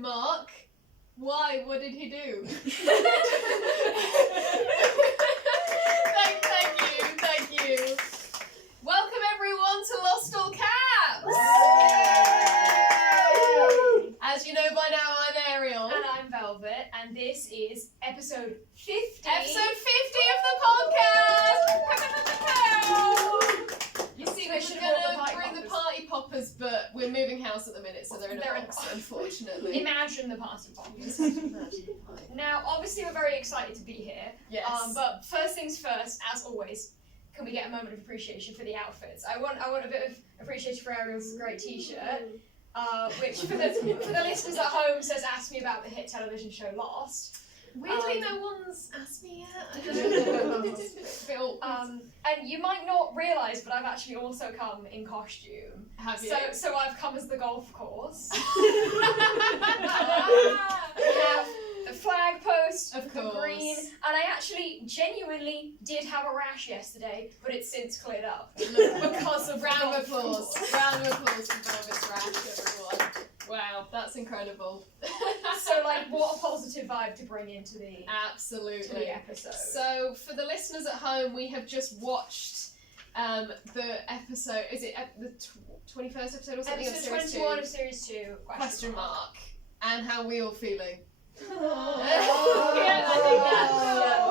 Why? What did he do? Thank you. Welcome everyone to Lost All Caps! As you know by now, I'm Ariel. And I'm Velvet, and this is episode 50. Episode 50 of the podcast! You see, we were going to bring the party poppers, but we're moving house at the minute, so they're in a box, unfortunately. Imagine the party poppers. Now, obviously, we're very excited to be here. Yes. But first things first, as always, can we get a moment of appreciation for the outfits? I want a bit of appreciation for Ariel's great t-shirt, which for the listeners at home says "Ask me about the hit television show Lost." Weirdly, no one's asked me yet. I don't know. And you might not realise, but I've actually also come in costume. Have you? So I've come as the golf course. We have the flag post, of the green, and I actually genuinely did have a rash yesterday, but it's since cleared up because of Round of applause for Velvet's rash, everyone. Wow, that's incredible. So, like, what a positive vibe to bring into the absolutely episode. So, for the listeners at home, we have just watched the episode. Is it the 21st episode or something? Episode 21 of Series 2. Question mark. And how are we all feeling? Yeah, I think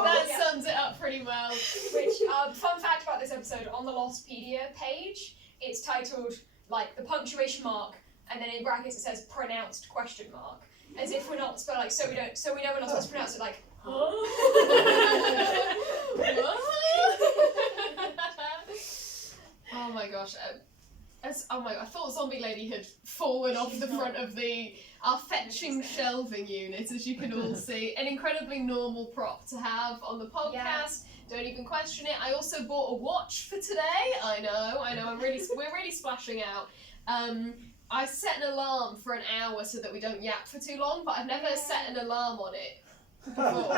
that sums it up pretty well. Which, fun fact about this episode, on the Lostpedia page, it's titled, like, the punctuation mark, and then in brackets it says pronounced question mark, as if we're not supposed, like, so we know we're not supposed to pronounce it like, huh? Oh my gosh. I thought Zombie Lady had fallen off the front of our fetching shelving unit, as you can all see. An incredibly normal prop to have on the podcast. Yeah. Don't even question it. I also bought a watch for today. I know. We're really splashing out. I set an alarm for an hour so that we don't yap for too long, but I've never set an alarm on it before.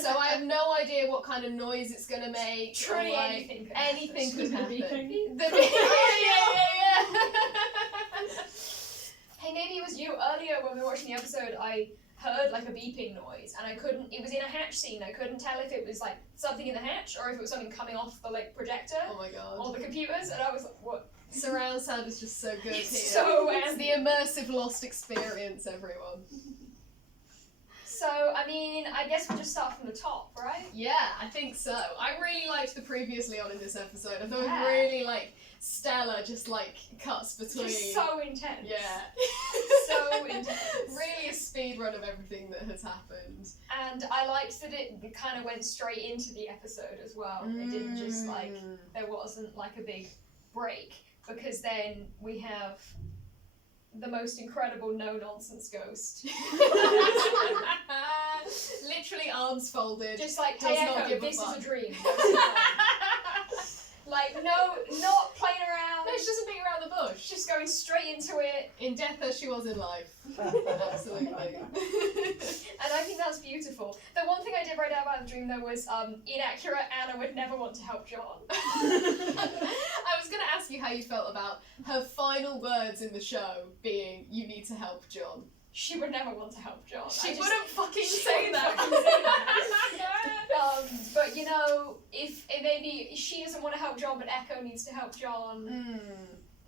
So I have no idea what kind of noise it's going to make. Truly anything could happen. Yeah. Hey, maybe it was you earlier when we were watching the episode. I heard like a beeping noise, and it was in a hatch scene. I couldn't tell if it was like something in the hatch or if it was something coming off the like projector. Oh my god. Or the computers, and I was like, what? Surround sound is just so good here. It's the immersive Lost experience, everyone. So, I mean, I guess we'll just start from the top, right? Yeah, I think so. I really liked the previously on in this episode. I thought it was really, like, Stella just, like, cuts between. Just so intense. Yeah. So intense. Really a speed run of everything that has happened. And I liked that it kind of went straight into the episode as well. It didn't just, like, there wasn't, like, a big break. Because then we have the most incredible no-nonsense ghost. Literally arms folded. Just like, hey Echo, this is a dream. Like, no, not playing around. No, she doesn't beat around the bush. Just going straight into it. In death as she was in life. Absolutely. And I think that's beautiful. The one thing I did write down about the dream, though, was inaccurate. Anna would never want to help John. I was going to ask you how you felt about her final words in the show being, you need to help John. She would never want to help John. She wouldn't fucking say that. But you know, if maybe she doesn't want to help John, but Echo needs to help John.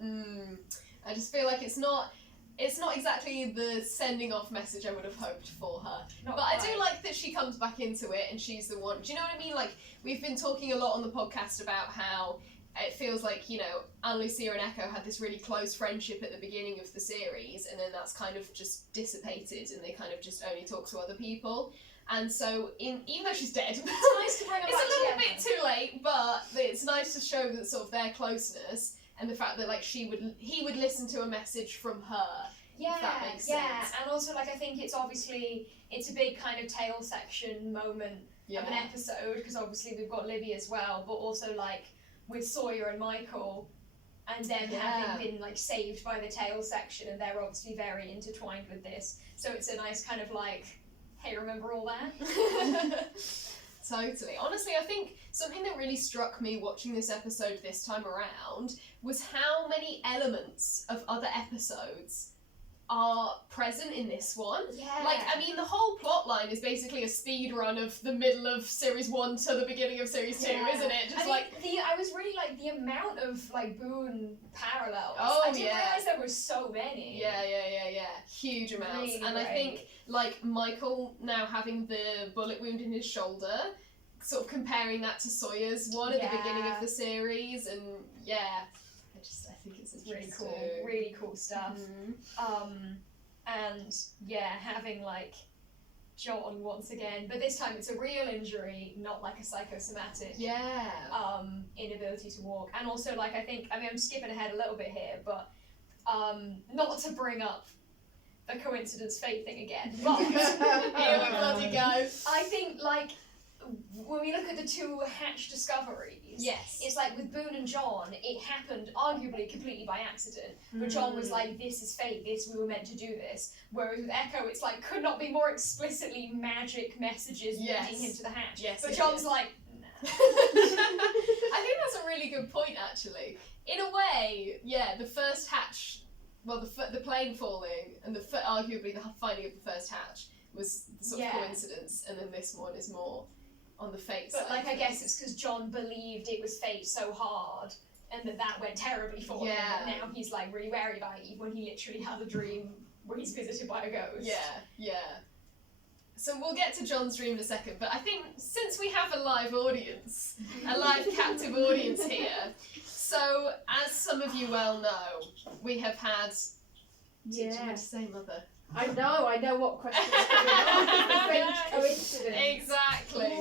I just feel like it's not exactly the sending off message I would have hoped for her. But I do like that she comes back into it and she's the one. Do you know what I mean? Like, we've been talking a lot on the podcast about how it feels like, you know, Anna Lucia and Echo had this really close friendship at the beginning of the series, and then that's kind of just dissipated and they kind of just only talk to other people. And so, even though she's dead, it's nice to bring her back a little bit too late, but it's nice to show that sort of their closeness and the fact that like he would listen to a message from her. Yeah, if that makes sense. And also like I think it's a big kind of tail section moment of an episode, because obviously we've got Libby as well, but also like with Sawyer and Michael and them having been like saved by the tail section, and they're obviously very intertwined with this. So it's a nice kind of like, hey, remember all that? Totally. Honestly, I think something that really struck me watching this episode this time around was how many elements of other episodes are present in this one. Yeah. Like, I mean, the whole plot line is basically a speed run of the middle of series 1 to the beginning of series 2, isn't it? Just I was really like the amount of like Boone parallels. Oh, I didn't realise there were so many. Yeah. Huge amounts. Really and great. I think, like, Michael now having the bullet wound in his shoulder, sort of comparing that to Sawyer's one at the beginning of the series, and I think it's really cool. Really cool stuff. And having like John once again, but this time it's a real injury, not like a psychosomatic inability to walk. And also, like, I'm skipping ahead a little bit here, but not to bring up the coincidence fate thing again, but here we bloody go. I think, like, when we look at the two Hatch discoveries, it's like with Boone and John, it happened arguably completely by accident. But John was like, "This is fate. We were meant to do this." Whereas with Echo, it's like could not be more explicitly magic messages leading him to the Hatch. But John's like, nah. I think that's a really good point, actually. In a way, the first Hatch, well, the plane falling and arguably the finding of the first Hatch was the sort of coincidence, and then this one is more on the fate side. But like, I guess it's because John believed it was fate so hard, and that went terribly for him. And now he's like really wary about it when he literally has a dream where he's visited by a ghost. So we'll get to John's dream in a second, but I think since we have a live audience, a live captive audience here, so as some of you well know, we have had... Did you want to say, Mother? I know what questions coming on. The fake coincidence. Exactly.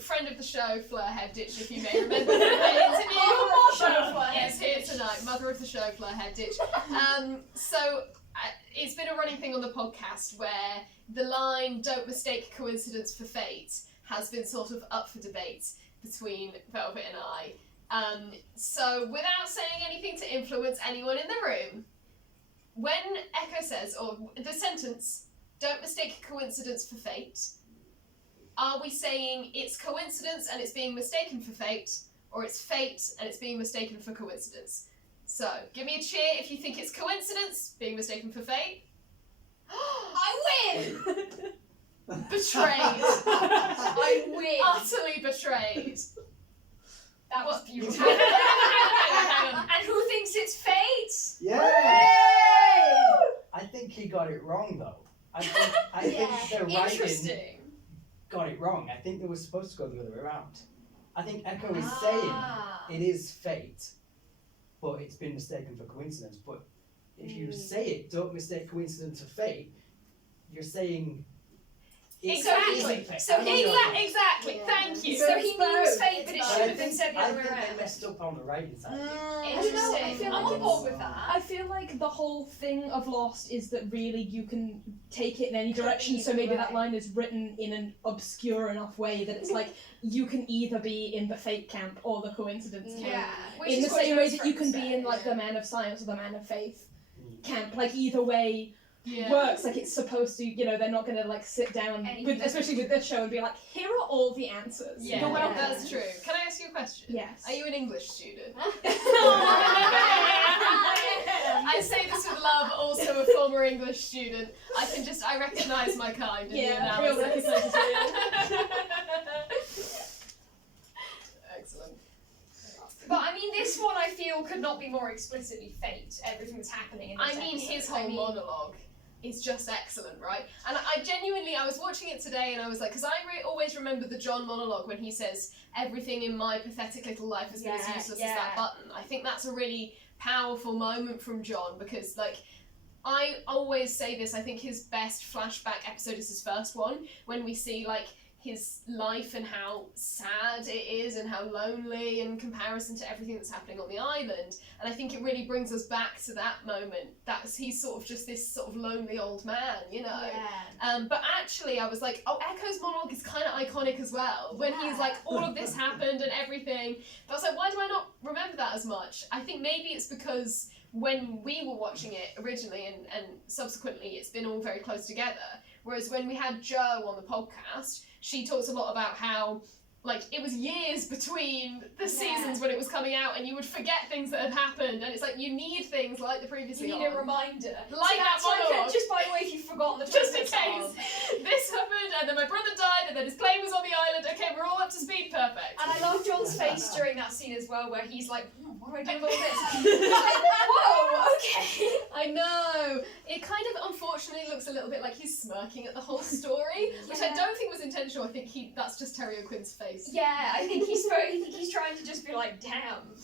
Friend of the show, Fleur Hebditch, if you may remember the interview. Is here tonight. Mother of the show, Fleur Hebditch. So it's been a running thing on the podcast where the line "Don't mistake coincidence for fate" has been sort of up for debate between Velvet and I. So without saying anything to influence anyone in the room, when Echo says, or the sentence, "Don't mistake coincidence for fate," are we saying it's coincidence and it's being mistaken for fate, or it's fate and it's being mistaken for coincidence? So, give me a cheer if you think it's coincidence being mistaken for fate. I win! Betrayed. I win! Utterly betrayed. That was beautiful. Hang on. And who thinks it's fate? Yeah! I think he got it wrong, though. I think the writing got it wrong. I think they were supposed to go the other way around. I think Echo is saying it is fate, but it's been mistaken for coincidence. But if you say it, don't mistake coincidence for fate, you're saying it's exactly. fate. So exactly. Thank you. So he means fate, but it should have been said the other way I think around. they messed up on the writing side. Interesting. I'm on board with that. I feel like the whole thing of Lost is that really you can take it in any direction, so maybe that line is written in an obscure enough way that it's like you can either be in the fate camp or the coincidence camp. In the same way that you can be in like the man of science or the man of faith camp. Like either way works. Like it's supposed to, they're not gonna like sit down especially with this show and be like, here are all the answers. That's true. Can I ask you a question? Yes. Are you an English student? I say this with love, also a former English student. I recognise my kind in the analysis. Excellent. But I mean, this one I feel could not be more explicitly fate, everything that's happening in this episode. His whole monologue is just excellent, right? And I was watching it today and I was like, because I always remember the John monologue when he says, everything in my pathetic little life has been as useless as that button. I think that's a really powerful moment from John because, like, I always say this, I think his best flashback episode is his first one, when we see, like, his life and how sad it is and how lonely in comparison to everything that's happening on the island. And I think it really brings us back to that moment. He's sort of just this sort of lonely old man, But actually I was like, Echo's monologue is kind of iconic as well. When he's like, all of this happened and everything. But I was like, why do I not remember that as much? I think maybe it's because when we were watching it originally and subsequently it's been all very close together. Whereas when we had Jo on the podcast, she talks a lot about how like, it was years between the seasons when it was coming out, and you would forget things that had happened, and it's like, you need things like the previously You need a reminder. Like that monologue. Just by the way, if you've forgotten the Just in previous case. song. This happened, and then my brother died, and then his plane was on the island. Okay, we're all up to speed. Perfect. And I love John's face during that scene as well, where he's like, what do I do with all this? He's like, whoa, okay. I know. It kind of unfortunately looks a little bit like he's smirking at the whole story, which I don't think was intentional. I think that's just Terry O'Quinn's face. Yeah, I think he's trying to just be like, damn,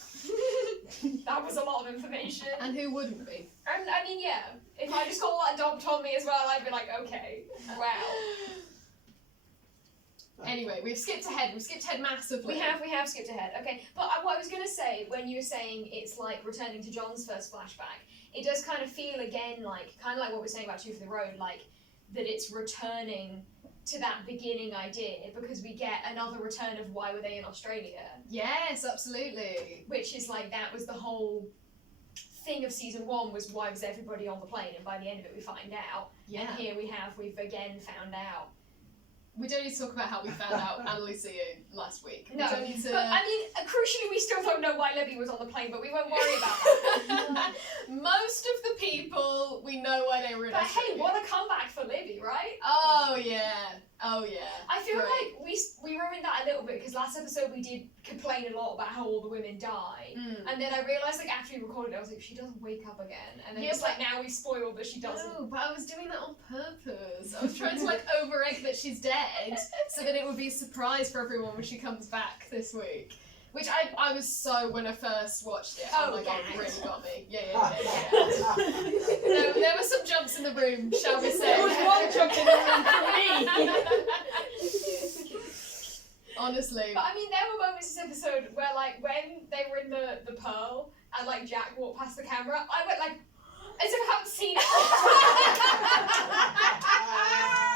that was a lot of information. And who wouldn't be? And I mean, yeah, if I just got all that dumped on me as well, I'd be like, okay, wow. Anyway, we've skipped ahead. We've skipped ahead massively. We have skipped ahead. Okay, but what I was gonna say when you were saying it's like returning to John's first flashback, it does kind of feel again like what we were saying about Two for the Road, like that it's returning to that beginning idea because we get another return of why were they in Australia? Yes, absolutely. Which is like that was the whole thing of season 1 was why was everybody on the plane, and by the end of it we find out. Yeah. And here we've again found out. We don't need to talk about how we found out Annalisa last week. No, we don't need to... but I mean, crucially, we still don't know why Libby was on the plane, but we won't worry about that. Most of the people, we know why they were in But Australia. hey, what a comeback for Libby, right? Oh, yeah. Oh, yeah. I feel Great. like we ruined that a little bit, because last episode we did complain a lot about how all the women die. And then I realised, like, after we recorded it, I was like, she doesn't wake up again. And then Yeah, it's like, now we've spoiled that she doesn't. No, but I was doing that on purpose. I was trying to, like, over-egg that she's dead, so that it would be a surprise for everyone when she comes back this week. Which I was so, when I first watched it, oh my god, it really got me. Yeah. There were some jumps in the room, shall we say. There was one jump in the room for me. Honestly. But I mean, there were moments this episode where, like, when they were in the Pearl, and, like, Jack walked past the camera, I went, like, as if I haven't seen it.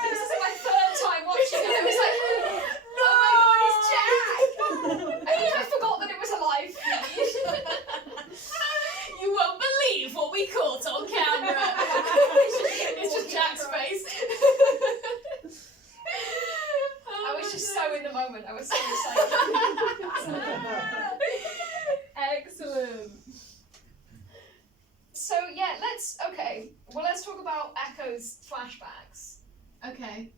This is my third time watching it. I was like, no, oh my god, it's Jack! I think I forgot that it was a live feed. You won't believe what we caught on camera. It's just Jack's face. I was just so in the moment. I was so excited. Excellent. So yeah, let's talk about Echo's flashbacks. Okay.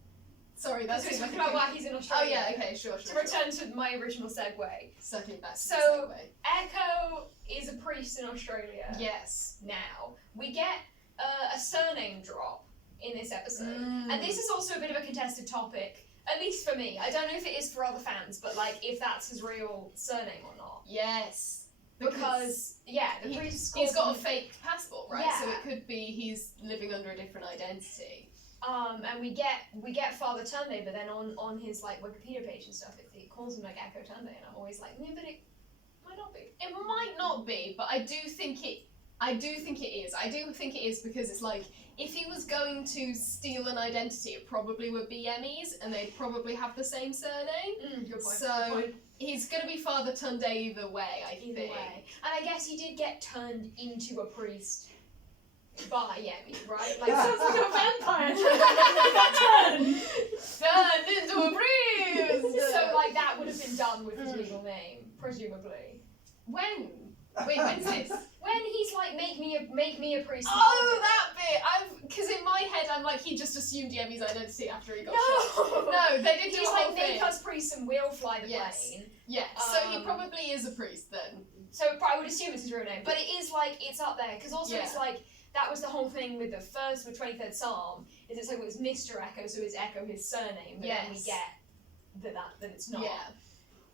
Sorry, that's Because we're like talking about why he's in Oh Australia. yeah, okay, sure. To return to my original segue. Circling back to So- the segue. Echo is a priest in Australia. Yes. Now we get a surname drop in this episode, and this is also a bit of a contested topic, at least for me. I don't know if it is for other fans, but like if that's his real surname or not. Yes. Because the priest He's got a fake passport, right? Yeah. So it could be he's living under a different identity. and we get Father Tunde, but then on his like Wikipedia page and stuff, it calls him like Echo Tunde, and I'm always like, yeah, but it might not be. It might not be, but I do think it is. I do think it is because it's like, if he was going to steal an identity, it probably would be Emmy's, and they'd probably have the same surname. Good point. So good point. he's going to be Father Tunde either way, I think. Either way. And I guess he did get turned into a priest by Emmy, right? Like, Sounds like a vampire. Turned into a priest! so like that would have been done with his legal name, presumably. When? Wait, when's this? When he's like, make me a priest. Oh, that bit! Because in my head, I'm like, he just assumed Emmy's identity after he got shot. No, they didn't do He's a like, whole thing. make us priests and we'll fly the Yes. plane. Yeah, so he Um, probably is a priest then. So I would assume it's his real name, but it is like it's up there because also it's Yeah. like that was the whole thing with the 23rd Psalm. Is it's like it was Mr. Echo, so is Echo his surname, but then we Yes. get that it's not. Yeah.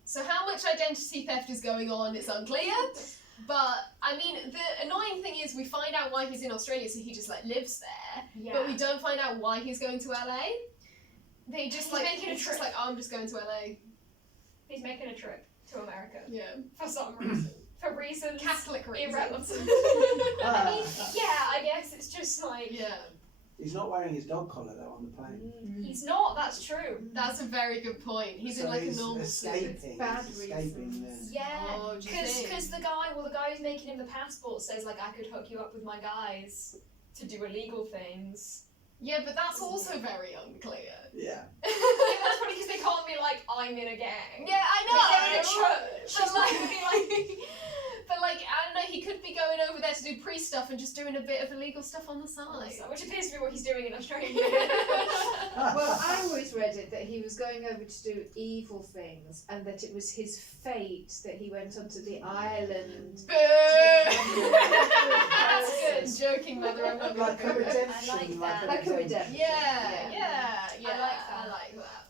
So how much identity theft is going on, it's unclear. But, I mean, the annoying thing is we find out why he's in Australia, so he just, like, lives there. Yeah. But we don't find out why he's going to LA. They just, He's like, making a it's just trip. like, oh, I'm just going to LA. He's making a trip to America Yeah. for some reason. For reasons Catholic reasons. irrelevant. I mean, yeah, I guess it's just like Yeah. He's not wearing his dog collar though on the plane. he's not. That's true. That's a very good point. He's So in, like, he's a normal escaping. suit. bad He's escaping reasons. Yeah, Oh, do you think? because the guy who's making him the passport says like I could hook you up with my guys to do illegal things. Yeah, but that's also very unclear. Yeah. Yeah, that's funny because they can't be like, I'm in a gang. Yeah, I know. Like, they're in a church. But It's not gonna be like. but like, I don't know, he could be going over there to do priest stuff and just doing a bit of illegal stuff on the side. Which appears to be what he's doing in Australia. Well, I always read it that he was going over to do evil things, and that it was his fate that he went onto the island. Boo! That's good. I'm joking, Mother. I'm not Like a gonna- redemption. I like that. Like a redemption. Yeah. I like that. I like that.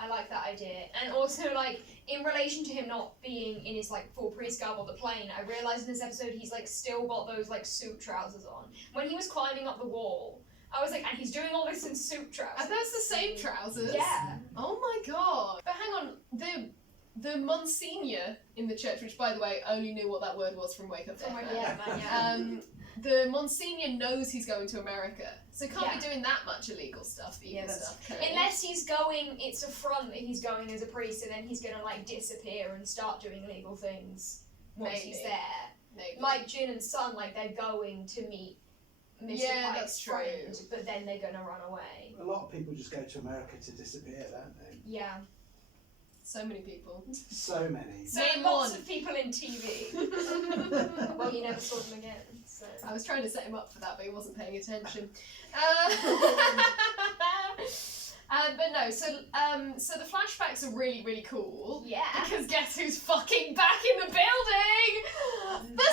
I like that idea. And also, like, in relation to him not being in his, like, full priest garb on the plane, I realised in this episode he's, like, still got those, like, suit trousers on. When he was climbing up the wall, I was like, and he's doing all this in suit trousers. Are those the same trousers? Yeah. Oh my god. But hang on, the Monsignor in the church, which by the way, only knew what that word was from Wake Up Oh my Dead god, Man. man, yeah. The Monsignor knows he's going to America, so he can't Yeah. be doing that much illegal stuff, evil Yeah, that's stuff. true. Unless he's going, it's a front that he's going as a priest, and then he's gonna, like, disappear and start doing illegal things once he's Maybe. there. Maybe. Like Jin and Sun, like, they're going to meet Mr. Yeah, Pike's that's true. friend, but then they're gonna run away. A lot of people just go to America to disappear, don't they? Yeah. So many people. So many. So Name lots one. of people in TV. Well, you never saw them again. So. I was trying to set him up for that, but he wasn't paying attention. But no, so the flashbacks are really, really cool. Yeah. Because guess who's fucking back in the building? The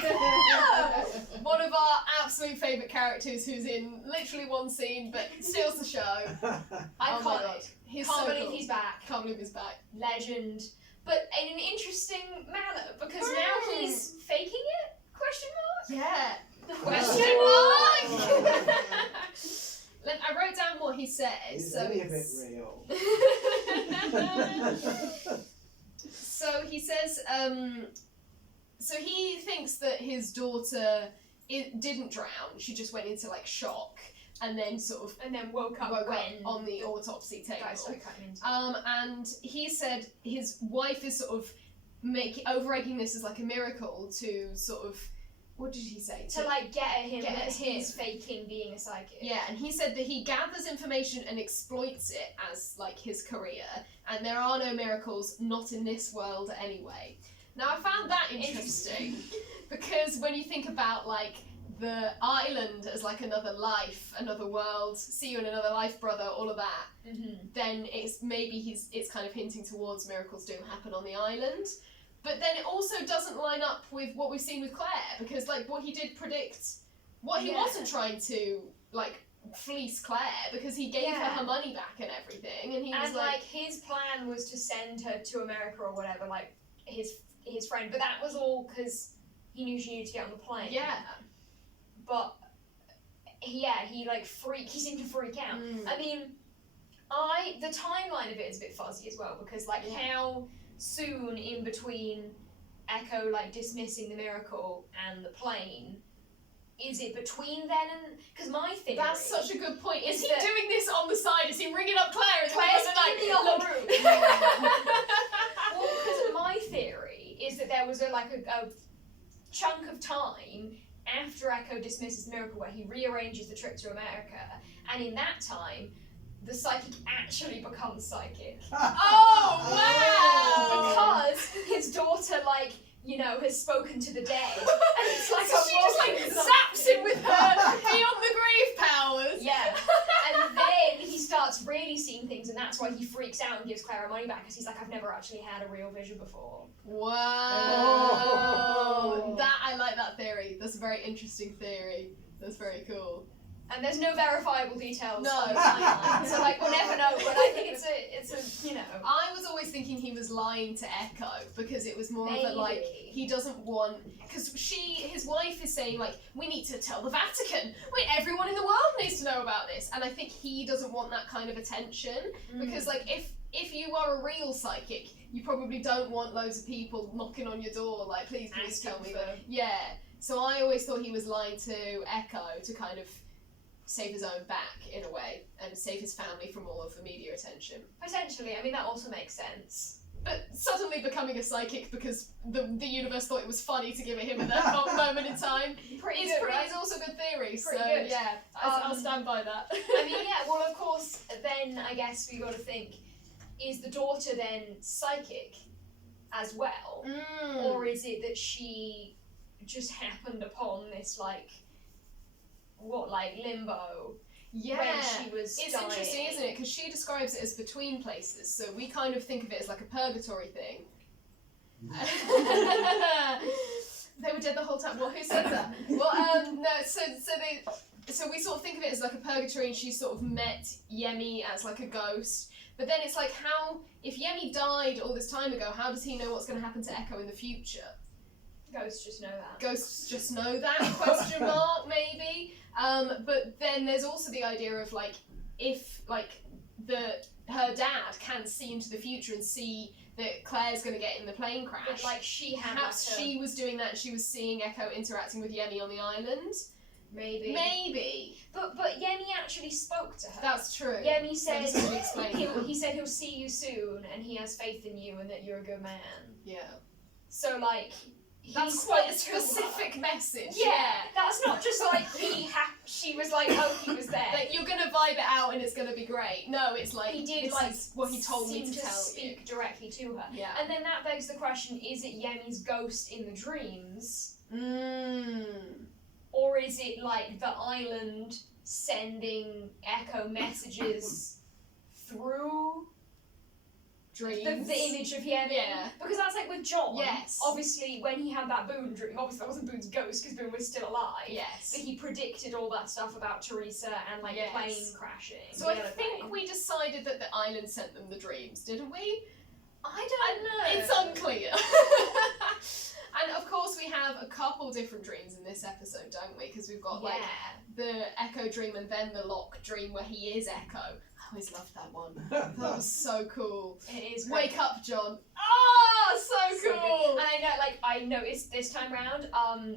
psychic! One of our absolute favourite characters who's in literally one scene but steals the show. Oh my god. Iconic. He's Can't so believe cool. he's back. Can't believe he's back. Legend. But in an interesting manner, because now he's faking it? Question mark? Yeah. Question mark? I wrote down what he said. It's So only a bit it's- real. So he says, so he thinks that his daughter didn't drown. She just went into like shock, and then sort of And then woke up woke when up on the autopsy table. guys started cutting into And he said his wife is sort of over-egging this as like a miracle to sort of, what did he say? to like get at him Get at because him. he's faking being a psychic. Yeah, and he said that he gathers information and exploits it as like his career, and there are no miracles, not in this world anyway. Now I found that interesting because when you think about like the island as like another life, another world, see you in another life, brother, all of that, then it's maybe it's kind of hinting towards miracles do happen on the island. But then it also doesn't line up with what we've seen with Claire, because like what he did predict, what he Yeah. wasn't trying to like fleece Claire, because he gave her Yeah. her money back and everything, and he was And like his plan was to send her to America or whatever, like his friend. But that was all because he knew she needed to get on the plane. yeah. But yeah, he seemed to freak out. Mm. I mean, the timeline of it is a bit fuzzy as well, because like Yeah. how soon in between Echo like dismissing the miracle and the plane is it between then and, because my theory That's such a good point. Is Is he that- doing this on the side? Is he ringing up Claire in the Claire's middle of in the the night? other room. Well, because my theory is that there was a chunk of time after Echo dismisses the miracle where he rearranges the trip to America, and in that time, the psychic actually becomes psychic. Oh wow! Because his daughter, has spoken to the dead. And it's like so a she just walking zaps him with her beyond the grave powers. Yeah. And then he starts really seeing things, and that's why he freaks out and gives Claire her money back, because he's like, I've never actually had a real vision before. Wow! That I like that theory. That's a very interesting theory. That's very cool. And there's no verifiable details No. on the timeline, so we'll never know. But I think it's a I was always thinking he was lying to Echo, because it was more of a Maybe. he doesn't want, because his wife is saying we need to tell the Vatican. Wait, everyone in the world needs to know about this, and I think he doesn't want that kind of attention, because if you are a real psychic, you probably don't want loads of people knocking on your door please tell me that. Yeah. So I always thought he was lying to Echo to kind of save his own back in a way, and save his family from all of the media attention. Potentially, I mean that also makes sense. but suddenly becoming a psychic because the universe thought it was funny to give it him at that moment in time is also a good theory. Pretty so good. yeah, I'll stand by that. I mean, yeah, well, of course, then I guess we got to think, is the daughter then psychic as well? Or is it that she just happened upon this, like, limbo Yeah, when she was it's dying? interesting, isn't it? Because she describes it as between places, so we kind of think of it as like a purgatory thing. They were dead the whole time. Well, who said that? Well, no. So we sort of think of it as like a purgatory, and she sort of met Yemi as like a ghost. But then it's like, how if Yemi died all this time ago, how does he know what's going to happen to Echo in the future? Ghosts just know that. Ghosts just know that? Question mark, maybe. But then there's also the idea of like, if like her dad can see into the future and see that Claire's going to get in the plane crash. But, like, she had perhaps she was doing that and she was seeing Echo interacting with Yemi on the island. Maybe. But Yemi actually spoke to her. That's true. Yemi said That doesn't explain that. he said he'll see you soon and he has faith in you and that you're a good man. Yeah. So like That's spoke quite a to specific her. message. Yeah, that's not just like she was like, oh, he was there. Like, you're gonna vibe it out and it's gonna be great. No, it's like He did this like is what he told me seem to tell speak directly to her. you. Yeah. And then that begs the question: is it Yemi's ghost in the dreams, or is it like the island sending Echo messages through Dreams. the image of Yemi? Yeah. Because that's like with John. Yes. Obviously, when he had that Boone dream, obviously that wasn't Boone's ghost because Boone was still alive. Yes. But he predicted all that stuff about Teresa and like Yes. the plane crashing. So the I other think plane. we decided that the island sent them the dreams, didn't we? I don't know. It's unclear. And of course we have a couple different dreams in this episode, don't we? Because we've got like the Echo dream and then the Locke dream where he is Echo. I always loved that one. That was so cool. It is great. Wake up, John. Oh, so So good. cool. And I know, like, I noticed this time round,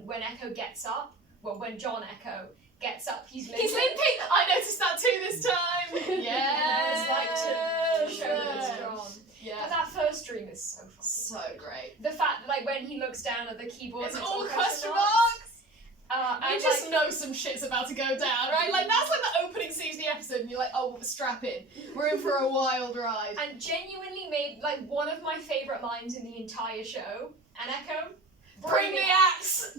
when Echo gets up, well, when John Echo gets up, he's limping. He's limping. I noticed that too this time. Yes, Yeah. like to show that it's John. Yeah. But that first dream is so fucking So great. The fact that, like, when he looks down at the keyboard, It's and all question marks. You and just like, know some shit's about to go down, right? Like, that's like the opening scene of the episode, and you're like, oh, strap in. We're in for a wild ride. and genuinely made, like, one of my favourite lines in the entire show, and Echo, Bring the axe!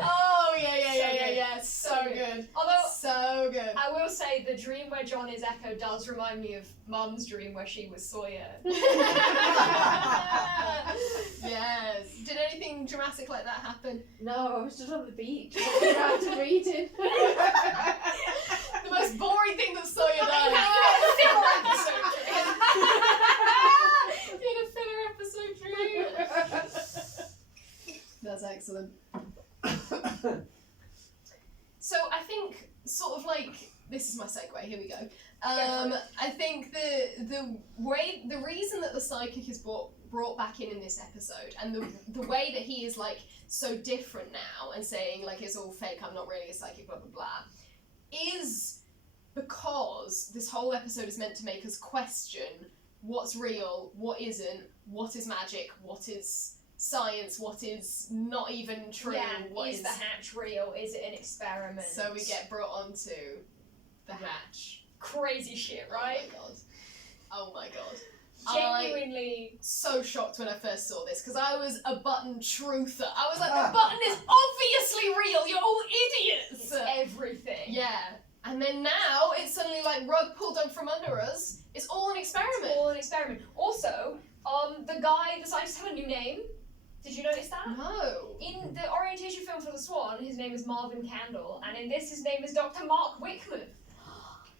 Oh, yeah. So good. Although, So good. I will say, the dream where John is Echo does remind me of Mum's dream where she was Sawyer. Yes. Did anything dramatic like that happen? No, I was just on the beach walking around to reading. The most boring thing that Sawyer does. In a filler episode dream. That's excellent. So I think sort of like this is my segue. Here we go. I think the reason that the psychic is brought back in this episode, and the way that he is like so different now and saying like it's all fake, I'm not really a psychic, blah blah blah, is because this whole episode is meant to make us question what's real, what isn't, what is magic, what is science, what is not even true, what is the hatch real? Is it an experiment? So we get brought onto the hatch. Crazy shit, right? Oh my god. Genuinely. So shocked when I first saw this because I was a button truther. I was like, the button is obviously real. You're all idiots. It's everything. Yeah. And then now it's suddenly like rug pulled up from under us. It's all an experiment. It's all an experiment. Also, the guy, the scientist, have a new name. Did you notice that? No. In the orientation film for the Swan, his name is Marvin Candle, and in this, his name is Dr. Mark Wickman.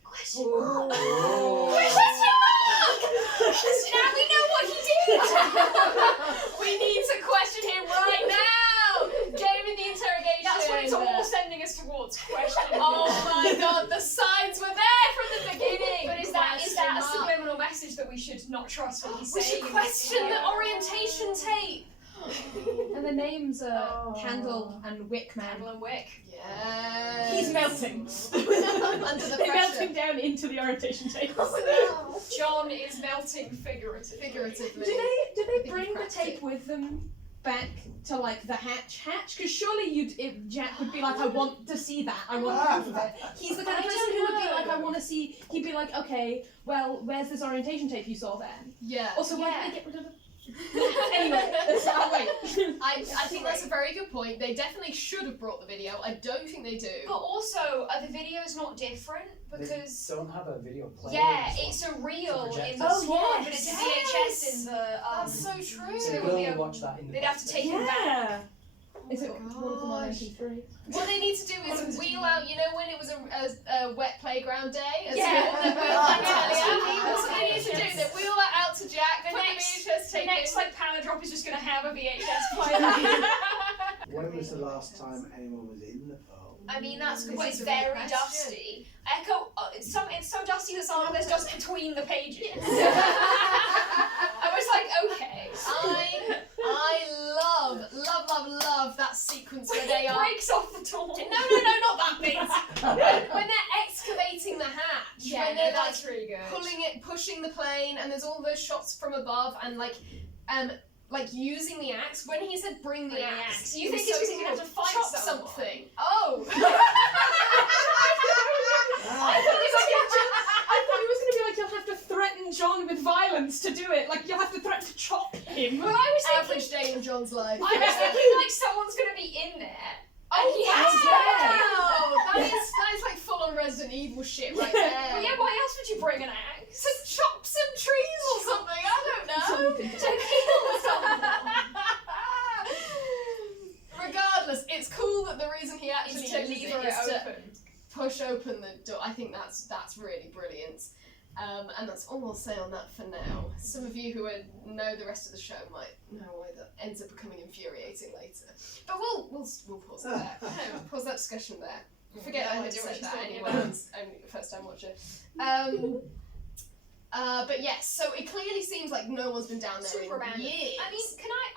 Question mark! Question mark! Now we know what he did! We need to question him right now! Get him in the interrogation. That's what it's all sending us towards, questioning. Oh my god, the signs were there from the beginning! But is that a subliminal message that we should not trust what he's We saying? should question the orientation tape! And the names are Candle and Wickman. Candle and Wick. Yeah. He's melting. Under the They melt pressure. him down into the orientation tape. John is melting figuratively. Figuratively. Do they think bring he the cracked tape it. with them back to like the hatch? Because surely Jack would be like, I want to see that. I want proof of it. He's the kind of I person don't who would be like, know. I want to see. He'd be like, okay, well, where's this orientation tape you saw then? Yeah. Also, why Yeah. did they get rid of it? Anyway, I'll wait. I think that's a very good point. They definitely should have brought the video. I don't think they do. But also, are the videos not different? Because They don't have a video player. yeah, in this it's one. a reel It's a in the projector. squad, Oh, but it's a yes. VHS in the. That's so true. So It you would can be only a- watch that in the they'd have to box. take him back. Yeah. Oh Is it my one of them on gosh. MP3? What they need to do is wheel out, you know when it was a wet playground day? As Yeah. well, they're both like that's what they need to do. They wheel that out to Jack, The put next- the VHS The tape next in. like power drop is just gonna have a VHS player. When was the last time anyone was in the Pearl? I mean that's This well, is it's a good very question. dusty. Echo, it's so dusty that somehow there's dust between the pages. I was like, okay. I love that sequence where they are. Breaks off the door. No, not that bit. when they're excavating the hatch, when they're like that's really good. pulling it, pushing the plane, and there's all those shots from above, and like using the axe. When he said bring the axe, You it think was it's because so he's cool. gonna have to fight Chop someone? something. Oh. I thought it was going to be like you'll have to threaten John with violence to do it. Like you'll have to threaten to chop him. Well, I was thinking, Average day in John's life. I was thinking like someone's gonna be in there. Oh and he has to wow! That is like full on Resident Evil shit right there. Well, yeah, why else would you bring an axe? To chop some trees or something. I don't know. To kill someone. Regardless, it's cool that the reason he actually to uses lever it it is to open. push open the door. I think that's really brilliant. And that's all I'll say on that for now. Some of you who know the rest of the show might know why that ends up becoming infuriating later. But we'll pause it there. Pause that discussion there. Forget I had said that anyway. It's only the first time watcher. But yes, so it clearly seems like no one's been down there Super in random. years. I mean,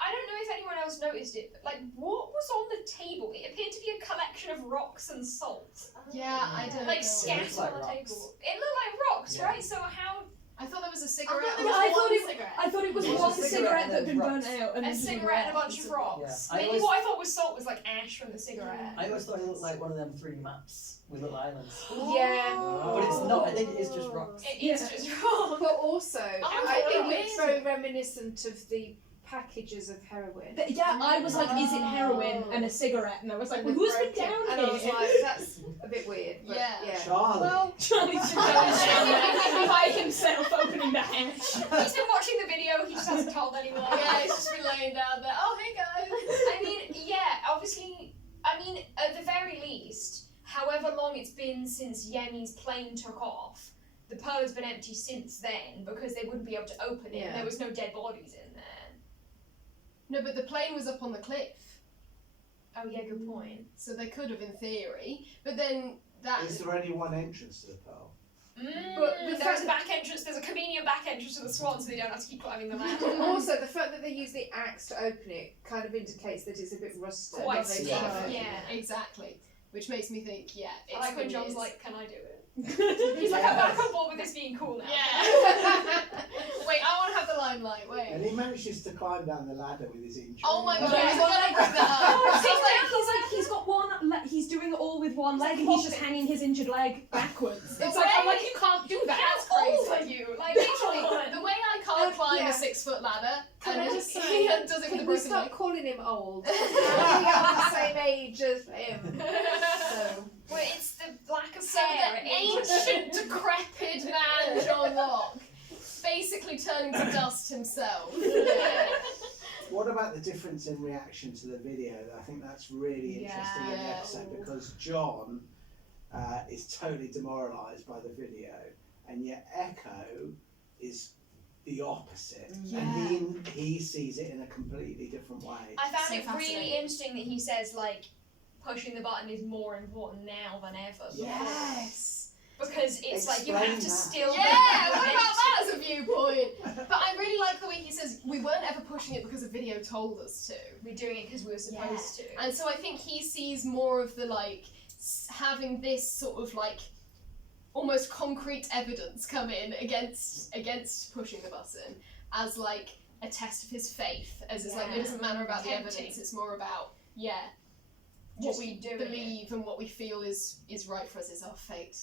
I don't know if anyone else noticed it, but like, what was on the table? It appeared to be a collection of rocks and salt. yeah, I don't Like know. scattered like on the rocks. table. It looked like rocks, Yeah. right? So how I thought there was a cigarette. I thought it was It was one a cigarette cigarette and that had been then burnt rocks. out and a this is cigarette and a rock. bunch of rocks. Yeah, I Maybe always- what I thought was salt was like ash from the cigarette. I always thought it looked like one of them 3D maps with little islands. Yeah. But it's not. I think it is just rocks. It is Yeah. just wrong. But also, I what think a it's very reminiscent of the packages of heroin. Yeah, I was like, is it heroin and a cigarette? And I was like, well, who's been down And here? I was like, that's a bit weird. But Yeah. yeah. Charlie. Well, Charlie's just down there by himself opening the hatch. He's been watching the video, he just hasn't told anyone. yeah, it's just been laying down there. Oh, hey guys. I mean, yeah, obviously, at the very least, however long it's been since Yemi's plane took off, the Pearl has been empty since then because they wouldn't be able to open it. Yeah. There was no dead bodies in there. No, but the plane was up on the cliff, Oh yeah, good point. so they could have in theory. But then that. Is there only one entrance to the Pearl? But the There's fact a back entrance. There's a convenient back entrance to the Swan, so they don't have to keep climbing the ladder. Also, the fact that they use the axe to open it kind of indicates that it's a bit rusted. Quite and they stiff, try- yeah. Exactly. Which makes me think, yeah. I like when it John's is. like, "Can I do it?" He's like, "I'm back on board with this being cool now." Yeah. Wait, I want to have the limelight. Wait. And he manages to climb down the ladder with his injury. Oh my god, Yeah. I was gonna bring that up. He's got one. He's doing it all with one leg, and he's just hanging his injured leg backwards. The It's like I'm way- like you can't do that. How old are you? Like Literally, literally. the way I can't climb yeah. a 6-foot ladder, Can and I just he say, does it with a can we broken stop leg. calling him old? Now we are the same age as him. So. Well, it's the lack of So hair. the ancient, decrepit man, John Locke, basically turning to dust himself. What about the difference in reaction to the video? I think that's really interesting in the Yeah. episode because John is totally demoralised by the video, and yet Echo is the opposite, and he sees it in a completely different way. I found So it really fascinating. interesting that he says like pushing the button is more important now than ever. Yes. Because it's like you Explain have to that. still. Yeah, what about that as a viewpoint? But I really like the way he says we weren't ever pushing it because the video told us to. We're doing it because we were supposed to. And so I think he sees more of the like having this sort of like almost concrete evidence come in against pushing the button as like a test of his faith, as it's like it doesn't matter about the evidence, it's more about what we believe and what we feel is right for us is our fate.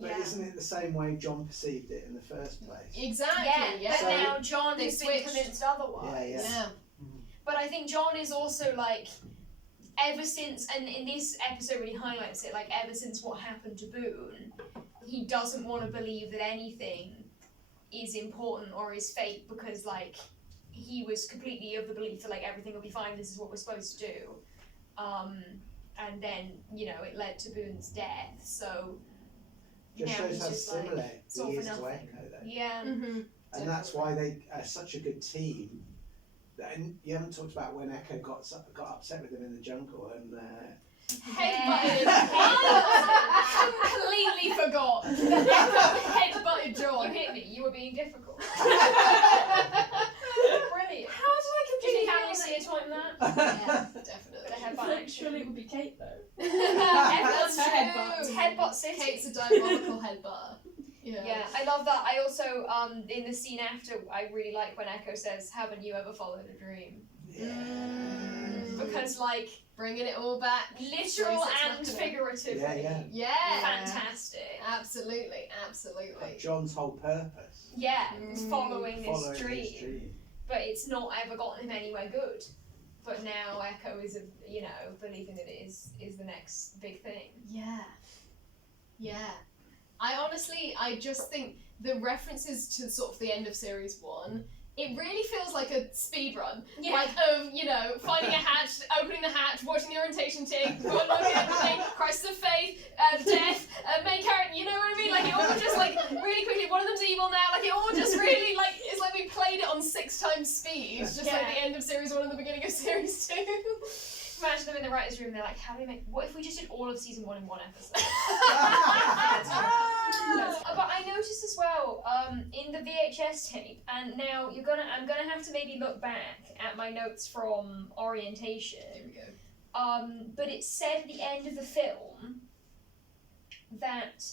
But isn't it the same way John perceived it in the first place? Exactly. Yeah. But So now John they has been switched. convinced otherwise. Yeah. But I think John is also like, ever since, and in this episode really highlights it, like ever since what happened to Boone, he doesn't want to believe that anything is important or is fate, because like he was completely of the belief that like everything will be fine, this is what we're supposed to do. And then, you know, it led to Boone's death, so Just now shows he's how just similar like, it's all he for is to nothing. Echo then. Yeah. Mm-hmm. And that's why they are such a good team. And you haven't talked about when Echo got upset with him in the jungle and Headbutted. I completely forgot. Headbutted John. You hit me, you were being difficult. Brilliant. How did I Do you think completely Alex see a time that? Yeah, definitely. The headbutt action. Surely it would be Kate though. That's It's true. Headbutt City. Kate's a diabolical headbutter. Yeah, I love that. I also, in the scene after, I really like when Echo says, "Haven't you ever followed a dream?" Because, like, Bringing it all back. literal Voice and extra. figuratively, Yeah. fantastic. Absolutely, absolutely. like John's whole purpose. Yeah, it's following this Following dream, his dream. but it's not ever gotten him anywhere good. But now Echo is, believing that it is the next big thing. Yeah. Yeah. I just think the references to sort of the end of series 1, it really feels like a speed run. Yeah. Like of, finding a hatch, opening the hatch, watching the orientation tape, going on everything, crisis of faith, death, main character, you know what I mean? Like it all just like really quickly, one of them's evil now, like it all just really like, it's like we played it on 6 times speed, just like the end of series 1 and the beginning of series 2. Imagine them in the writer's room, they're like, how do we make, what if we just did all of season 1 in one episode? But I noticed as well, in the VHS tape, and now I'm gonna have to maybe look back at my notes from orientation. Here we go. But it said at the end of the film that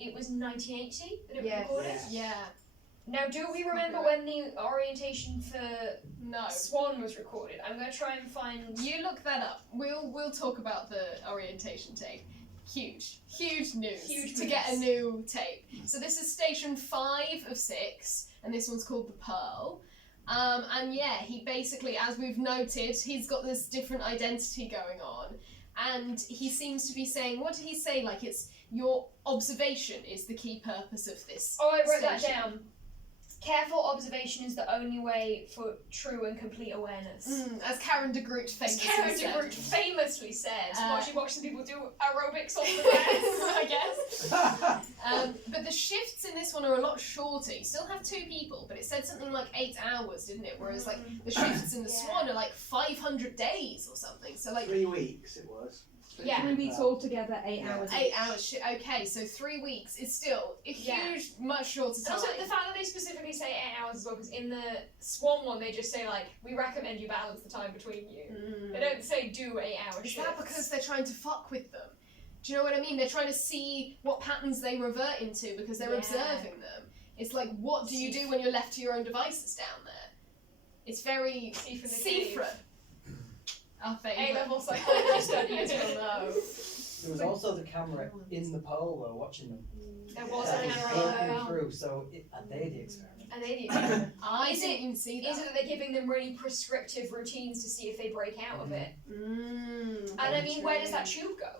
it was 1980 that it was recorded. Yeah. Now, do we remember when the orientation for No. Swan was recorded? I'm gonna try and find. You look that up. We'll talk about the orientation tape. Huge news. Huge to news. get a new tape. So this is station 5 of 6, and this one's called The Pearl. And yeah, he basically, as we've noted, he's got this different identity going on, and he seems to be saying, what did he say? Like it's your observation is the key purpose of this. Oh, I wrote that station. down. Careful observation is the only way for true and complete awareness. As Karen de Groot As famously Karen said. de Groot famously said, while she watched some people do aerobics on the I guess. But the shifts in this one are a lot shorter. You still have 2 people, but it said something like 8 hours, didn't it? Whereas like the shifts in the Swan are like 500 days or something. So like 3 weeks it was. Yeah. 3 weeks altogether, 8 hours. 8 hours. Okay, so 3 weeks is still a huge, much shorter And time. also the fact that they specifically say 8 hours as well, because in the Swan one they just say like, we recommend you balance the time between you. They don't say do 8 hours. Is that because they're trying to fuck with them? Do you know what I mean? They're trying to see what patterns they revert into because they're observing them. It's like, what do you do when you're left to your own devices down there? It's very secret. Our favourite. A-level psychology studies will know. There was also the camera in the pole though, watching them. There was That a was camera. looking through, so and they the experiment. And they I Is didn't it- even see that. is it that they're giving them really prescriptive routines to see if they break out of it? And I mean, where does that tube go?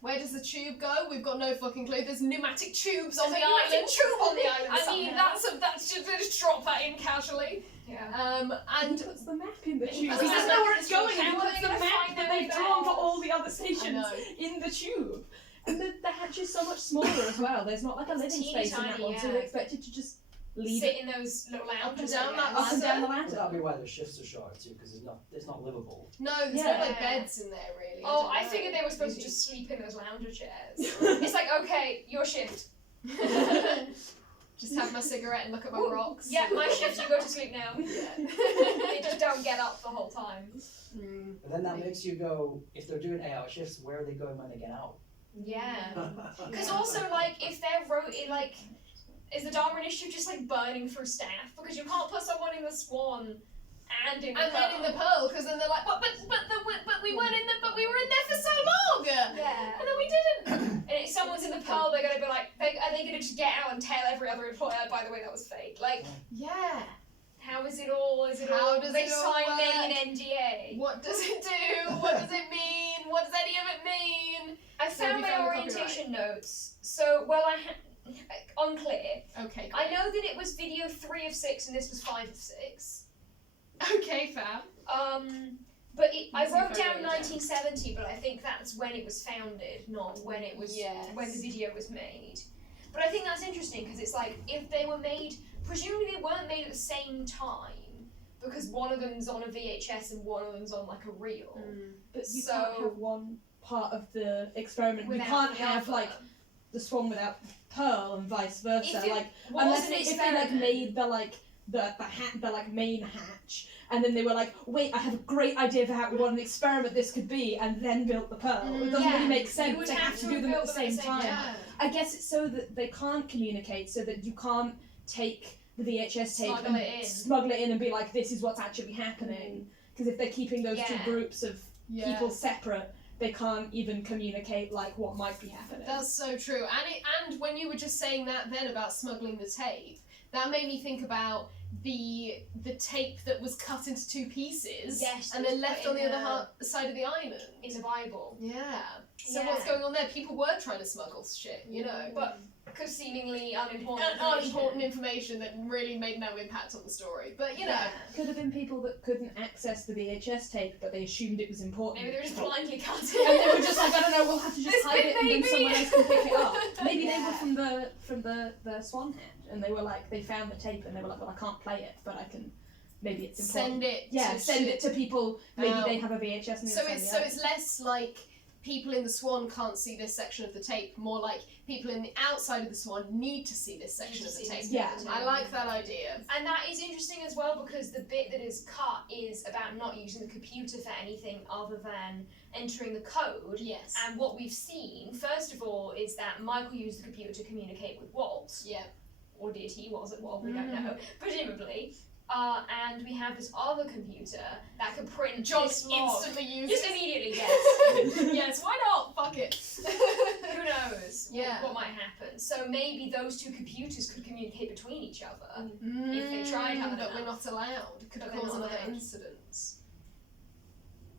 Where does the tube go? We've got no fucking clue. There's pneumatic tubes on There's the a pneumatic island. tube on the island I mean, somehow. that's just drop that in casually. Yeah. And He puts the map in the tube. He Because doesn't know where it's going. He How are puts they the gonna map find that their they've way drawn for back? all the other I stations know. in the tube. And the hatch is so much smaller as well. There's not like a living teeny space in that tiny, one, so yeah. you're expected to just leave Sit it in those little Up and lounges. down I that guess. up and down the So ladder. that'll be why the shifts are shorter too, because it's not livable. no, there's no Yeah. like beds in there really. Oh, don't I know. figured they were supposed to just sleep in those lounger chairs. It's like, okay, your shift. Just have my cigarette and look at my Ooh, rocks. Yeah, my shift, you go to sleep now. They just don't get up the whole time. But then that makes you go, if they're doing 8 hour shifts, where are they going when they get out? Yeah. Because also, like, if they're like, is the Dharma Initiative just like burning through staff? Because you can't put someone in the Swan and in the And then in the Pearl, because then they're like, but we weren't in but we were in there for so long. Yeah. And then we didn't. And if someone's in the Pearl, they're gonna be like, are they gonna just get out and tell every other employer, by the way, that was fake? Like, Yeah. how is it all? How does they it all sign work? an NDA? What does it do? What does it mean? What does any of it mean? I So have found you my found the orientation notes. So, well, unclear. Okay. I know that it was video 3 of 6 and this was 5 of 6. Okay, fab. But I Let's see wrote if I down wrote it 1970, but I think that's when it was founded, not when it was when the video was made. But I think that's interesting because it's like if they were made, presumably they weren't made at the same time because one of them's on a VHS and one of them's on like a reel. But you can't have one part of the experiment. You Without can't the have other. like the Swan without Pearl and vice versa. If it Like was unless an they, if they experiment. like made the like main hatch, and then they were like, wait, I have a great idea for what an experiment this could be, and then built the Pearl. It doesn't really make You sense would to have to do have them at built the same time. Yeah. I guess it's so that they can't communicate, so that you can't take the VHS tape Smuggle and it in. smuggle it in and be like, this is what's actually happening. Because if they're keeping those two Yeah. groups of people separate, they can't even communicate like what might be happening. That's so true. And when you were just saying that then about smuggling the tape, that made me think about the tape that was cut into 2 pieces Yes, and it then was left put on the in other side of the island. in the Bible. Yeah. So Yeah. what's going on there? People were trying to smuggle shit, you know. But because seemingly unimportant Unimportant information that really made no impact on the story. But you know. Yeah. Could have been people that couldn't access the VHS tape, but they assumed it was important. Maybe they were just blindly cut And it. they were just like, I don't know, we'll have to just This hide bit it and then maybe. someone else can pick it up. Maybe they Yeah. were from the Swan Hatch, and they were like, they found the tape and they were like, well, I can't play it, but I can, maybe it's important. Send it. Yeah, to send shit. it to people. Maybe Oh. they have a VHS. And So they'll it's send it it's less like people in the Swan can't see this section of the tape, more like people in the outside of the Swan need to see this section of the tape. Yeah. I like that idea. And that is interesting as well because the bit that is cut is about not using the computer for anything other than entering the code. Yes. And what we've seen, first of all, is that Michael used the computer to communicate with Walt. Yeah. Or did he? Was it Walt? We don't know. Presumably. And we have this other computer that can print John this log. instantly uses. Just immediately, yes. Yes. Why not? Fuck it. Who knows Yeah. what might happen? So maybe those 2 computers could communicate between each other. If they tried hard but we're enough. not allowed. Could But they're cause not another allowed. incident.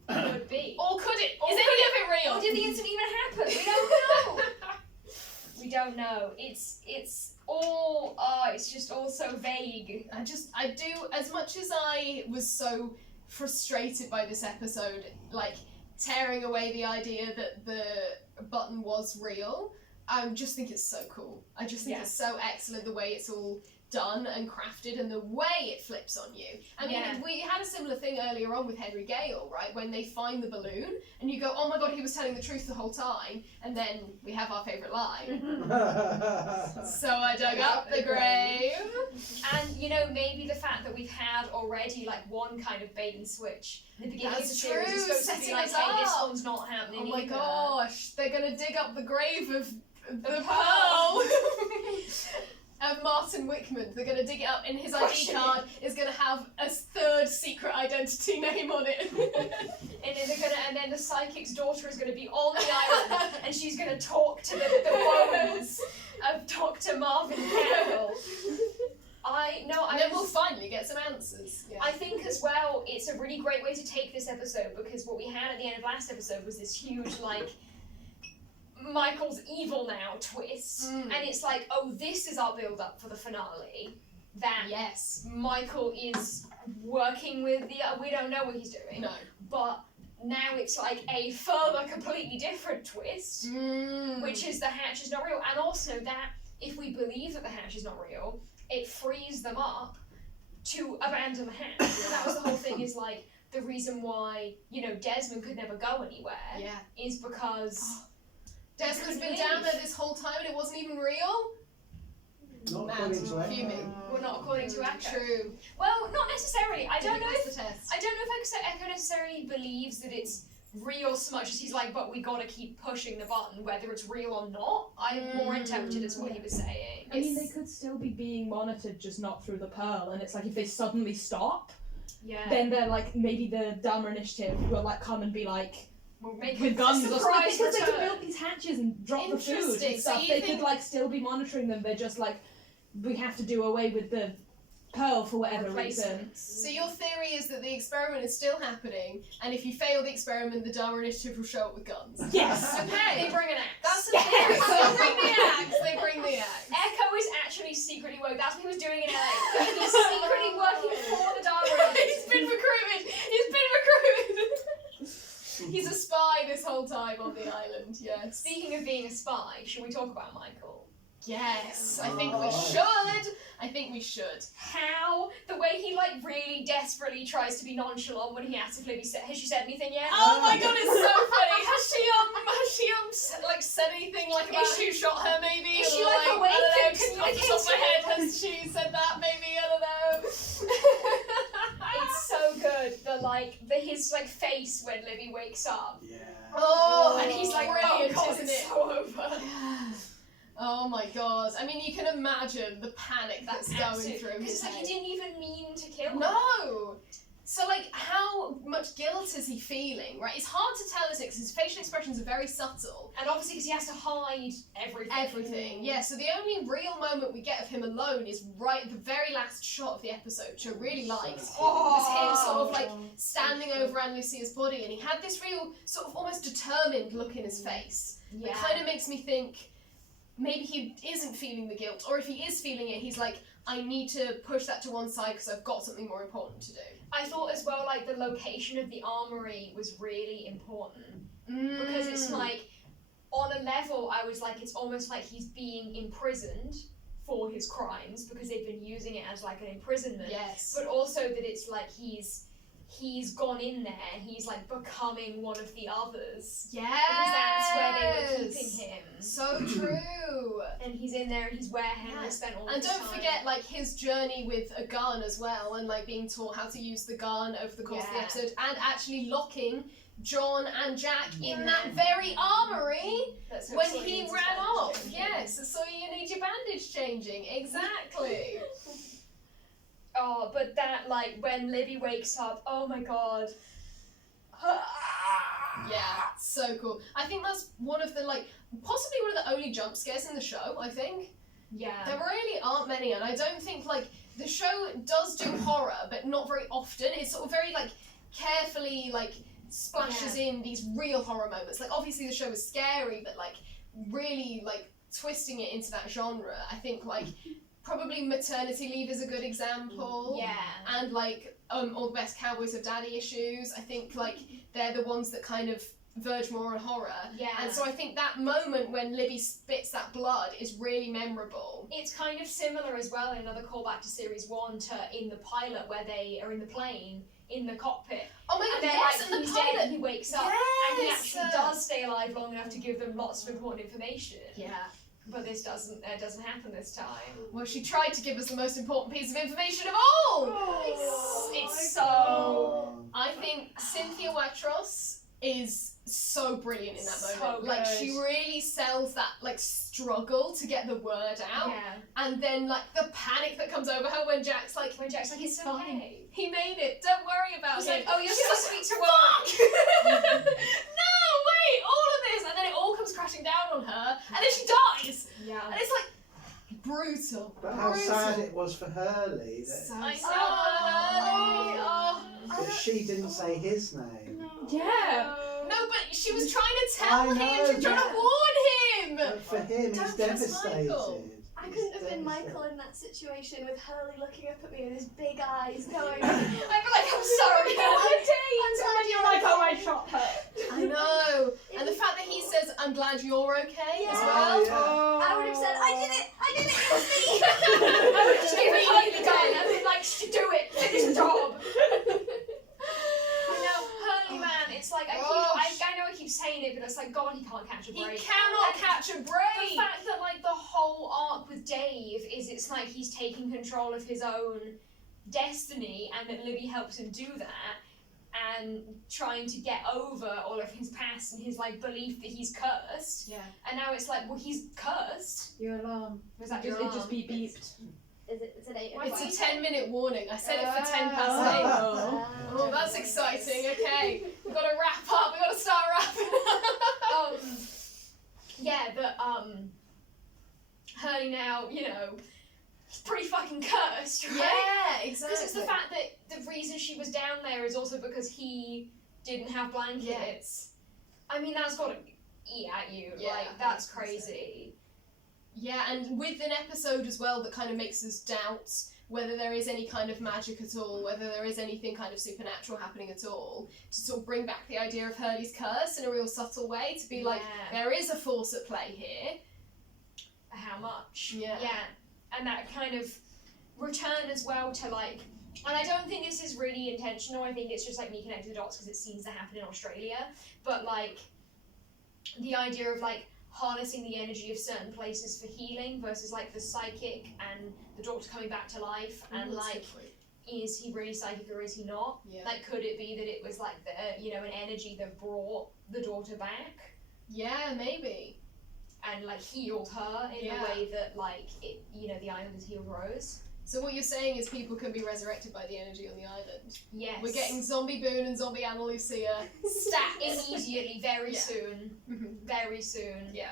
Could be. Or could it? Or Is could any of it real? Or did the incident even happen? We don't know. We don't know. It's all. It's just all so vague. I do, as much as I was so frustrated by this episode, like, tearing away the idea that the button was real, I just think it's so cool. I just think Yeah. it's so excellent the way it's all done and crafted and the way it flips on you. I mean, Yeah. we had a similar thing earlier on with Henry Gale, right? When they find the balloon and you go, oh my god, he was telling the truth the whole time, and then we have our favourite line. So I dug up the grave. And you know, maybe the fact that we've had already like one kind of bait and switch. The beginning That's of the series true, is supposed to be setting like, us hey, this up. one's not happening. Oh my either. gosh, they're gonna dig up the grave of the Pearl. Pearl. Of Martin Wickman. They're gonna dig it up, and his ID Crushing card is gonna have a 3rd secret identity name on it. And then the psychic's daughter is going to be on the island, and she's going to talk to the bones of Dr. Marvin Carroll. And then we'll finally get some answers. Yeah. I think as well, it's a really great way to take this episode because what we had at the end of last episode was this huge like Michael's evil now twist, and it's like, oh, this is our build up for the finale. That Yes. Michael is working with the. We don't know what he's doing. No. But now it's like a further completely different twist, which is the hatch is not real, and also that if we believe that the hatch is not real, it frees them up to abandon the hatch. That was the whole thing. Is like the reason why Desmond could never go anywhere Yeah. is because Desmond's been down there this whole time and it wasn't even real? Not Mad. according to Echo. Fuming. well, not according to Echo. True. Well, not necessarily. I don't know That's if the test. I don't know if Echo necessarily believes that it's real so much as he's like, but we gotta keep pushing the button, whether it's real or not. I more interpreted as what he was saying. I mean, they could still be being monitored, just not through the Pearl, and it's like if they suddenly stop, then they're like, maybe the Dharma Initiative will like come and be like, we'll make with a guns or something, surprise because they return. could build these hatches and drop the food and Interesting. stuff. So They you think- could like still be monitoring them. They're just like, we have to do away with the Pearl for whatever reason. Replacements. So your theory is that the experiment is still happening, and if you fail the experiment, the Dharma Initiative will show up with guns. Yes. Okay. They bring an axe. That's a Yes. theory. So they bring the axe. They bring the axe. Echo is actually secretly working. That's what he was doing in LA. He's secretly working for the Dharma. He's been recruited. He's been recruited. He's a spy this whole time on the island. Yes. Speaking of being a spy, should we talk about Michael? Yes. I think we should. I think we should. How the way he like really desperately tries to be nonchalant when he asks if Libby said, has she said anything yet? Oh my god, it's so funny. Has she like said anything like about who shot her maybe? Is she Or, like awake I don't know, and just off the top of my communicating? head, has she said that maybe? I don't know. It's so good. His like face when Libby wakes up. Yeah. Oh, And he's like, brilliant, oh god, isn't it's it? so over. Oh my god. I mean, you can imagine the panic that's going Absolutely. through Because his like he head. didn't even mean to kill her. No! So, like, how much guilt is he feeling, right? It's hard to tell, isn't it? Because his facial expressions are very subtle. And obviously because he has to hide everything. Everything. Yeah, so the only real moment we get of him alone is right at the very last shot of the episode, which I really liked. Was him sort of like standing over Anne Lucia's body, and he had this real sort of almost determined look in his face. Yeah. It kind of makes me think maybe he isn't feeling the guilt, or if he is feeling it, he's like, I need to push that to one side because I've got something more important to do. I thought as well, like, the location of the armory was really important. Because it's like, on a level, I was like, it's almost like he's being imprisoned for his crimes because they've been using it as like an imprisonment. Yes. But also that it's like he's gone in there, he's like becoming one of the others. Yes. Because that's where they were keeping him. So true. And he's in there and he's where Henry spent all And his don't time. forget, like, his journey with a gun as well, and like being taught how to use the gun over the course of the Yeah. episode, and actually locking John and Jack in that very armory That's what when Sawyer he needs ran his off. bandage Yes, so you need your bandage changing. Exactly. Oh, but that, like, when Libby wakes up, oh my god. Yeah, so cool. I think that's one of the, like, possibly one of the only jump scares in the show, I think. Yeah. There really aren't many, and I don't think, like, the show does do horror, but not very often. It's sort of very, like, carefully, like, splashes in these real horror moments. Like, obviously the show is scary, but, like, really, like, twisting it into that genre. I think, like, probably Maternity Leave is a good example. Yeah. And, like, All the Best Cowboys Have Daddy Issues. I think, like, they're the ones that kind of verge more on horror. Yeah. And so I think that moment when Libby spits that blood is really memorable. It's kind of similar as well, another callback to series 1 to in the pilot where they are in the plane, in the cockpit. Oh my And god, then yes, like, and the he's dead pilot. and he wakes up. And he Yes! actually does stay alive long enough to give them lots of important information. Yeah. But this doesn't happen this time. Well, she tried to give us the most important piece of information of all! It's so... I think Cynthia Watros is so brilliant in that So moment. Like, good. she really sells that, like, struggle to get the word out. Yeah. And then, like, the panic that comes over her when Jack's like, It's okay. he made it, don't worry about He's it. like, oh, you're She's supposed to like, speak to Rowan. no, wait, all of this, and then it all comes crashing down on her, and then she dies, Yeah. and it's like brutal. But how brutal. sad it was for Hurley that, So I sad. know. Oh. that she didn't say his name. Yeah. No, but she was trying to I tell him. know, She was trying to but- warn him. But for him, he's Don't trust devastated. Michael. I He's couldn't have been devastated. Michael in that situation with Hurley looking up at me with his big eyes going, I'd be like, I'm sorry. I'm glad you're Like how I okay. shot her. I know. And the fact that he says, "I'm glad you're okay" as Yeah. well. Oh, I would have said, I did it, it was me. I would just give it the gun and be like, do it, finish the job. I know, Hurley man, it's like, I know I keep saying it, but it's like, God, he can't catch a He break. cannot catch a The break. fact that like the whole arc with Dave is it's like he's taking control of his own destiny and that Libby helps him do that and trying to get over all of his past and his like belief that he's cursed. Yeah. And now it's like, well, he's cursed. Your alarm. Was that It your just alarm? beeped. It's an 8 It's o'clock. a 10-minute warning. I said it for 10 past 8. Oh. Oh, that's exciting. Okay, we've got to wrap up. We've got to start wrapping up. Yeah, but Hurley now, you know, he's pretty fucking cursed, right? Yeah, exactly. Because it's the fact that the reason she was down there is also because he didn't have blankets. I mean, that's got to eat at you. Yeah, like, that's crazy. Yeah, and with an episode as well that kind of makes us doubt whether there is any kind of magic at all, whether there is anything kind of supernatural happening at all, to sort of bring back the idea of Hurley's curse in a real subtle way, to be like, there is a force at play here. How much? Yeah. And that kind of return as well to like, and I don't think this is really intentional, I think it's just like me connecting the dots because it seems to happen in Australia, but like, the idea of like, harnessing the energy of certain places for healing versus like the psychic and the daughter coming back to life and like is he really psychic or is he not? Yeah. Like could it be that it was like the you know an energy that brought the daughter back Yeah, maybe. and like healed her in Yeah. a way that like it you know the island has healed Rose. So what you're saying is people can be resurrected by the energy on the island. Yes. We're getting Zombie Boone and Zombie Anna Lucia stat immediately very Yeah. soon. Mhm. Very soon. Yeah.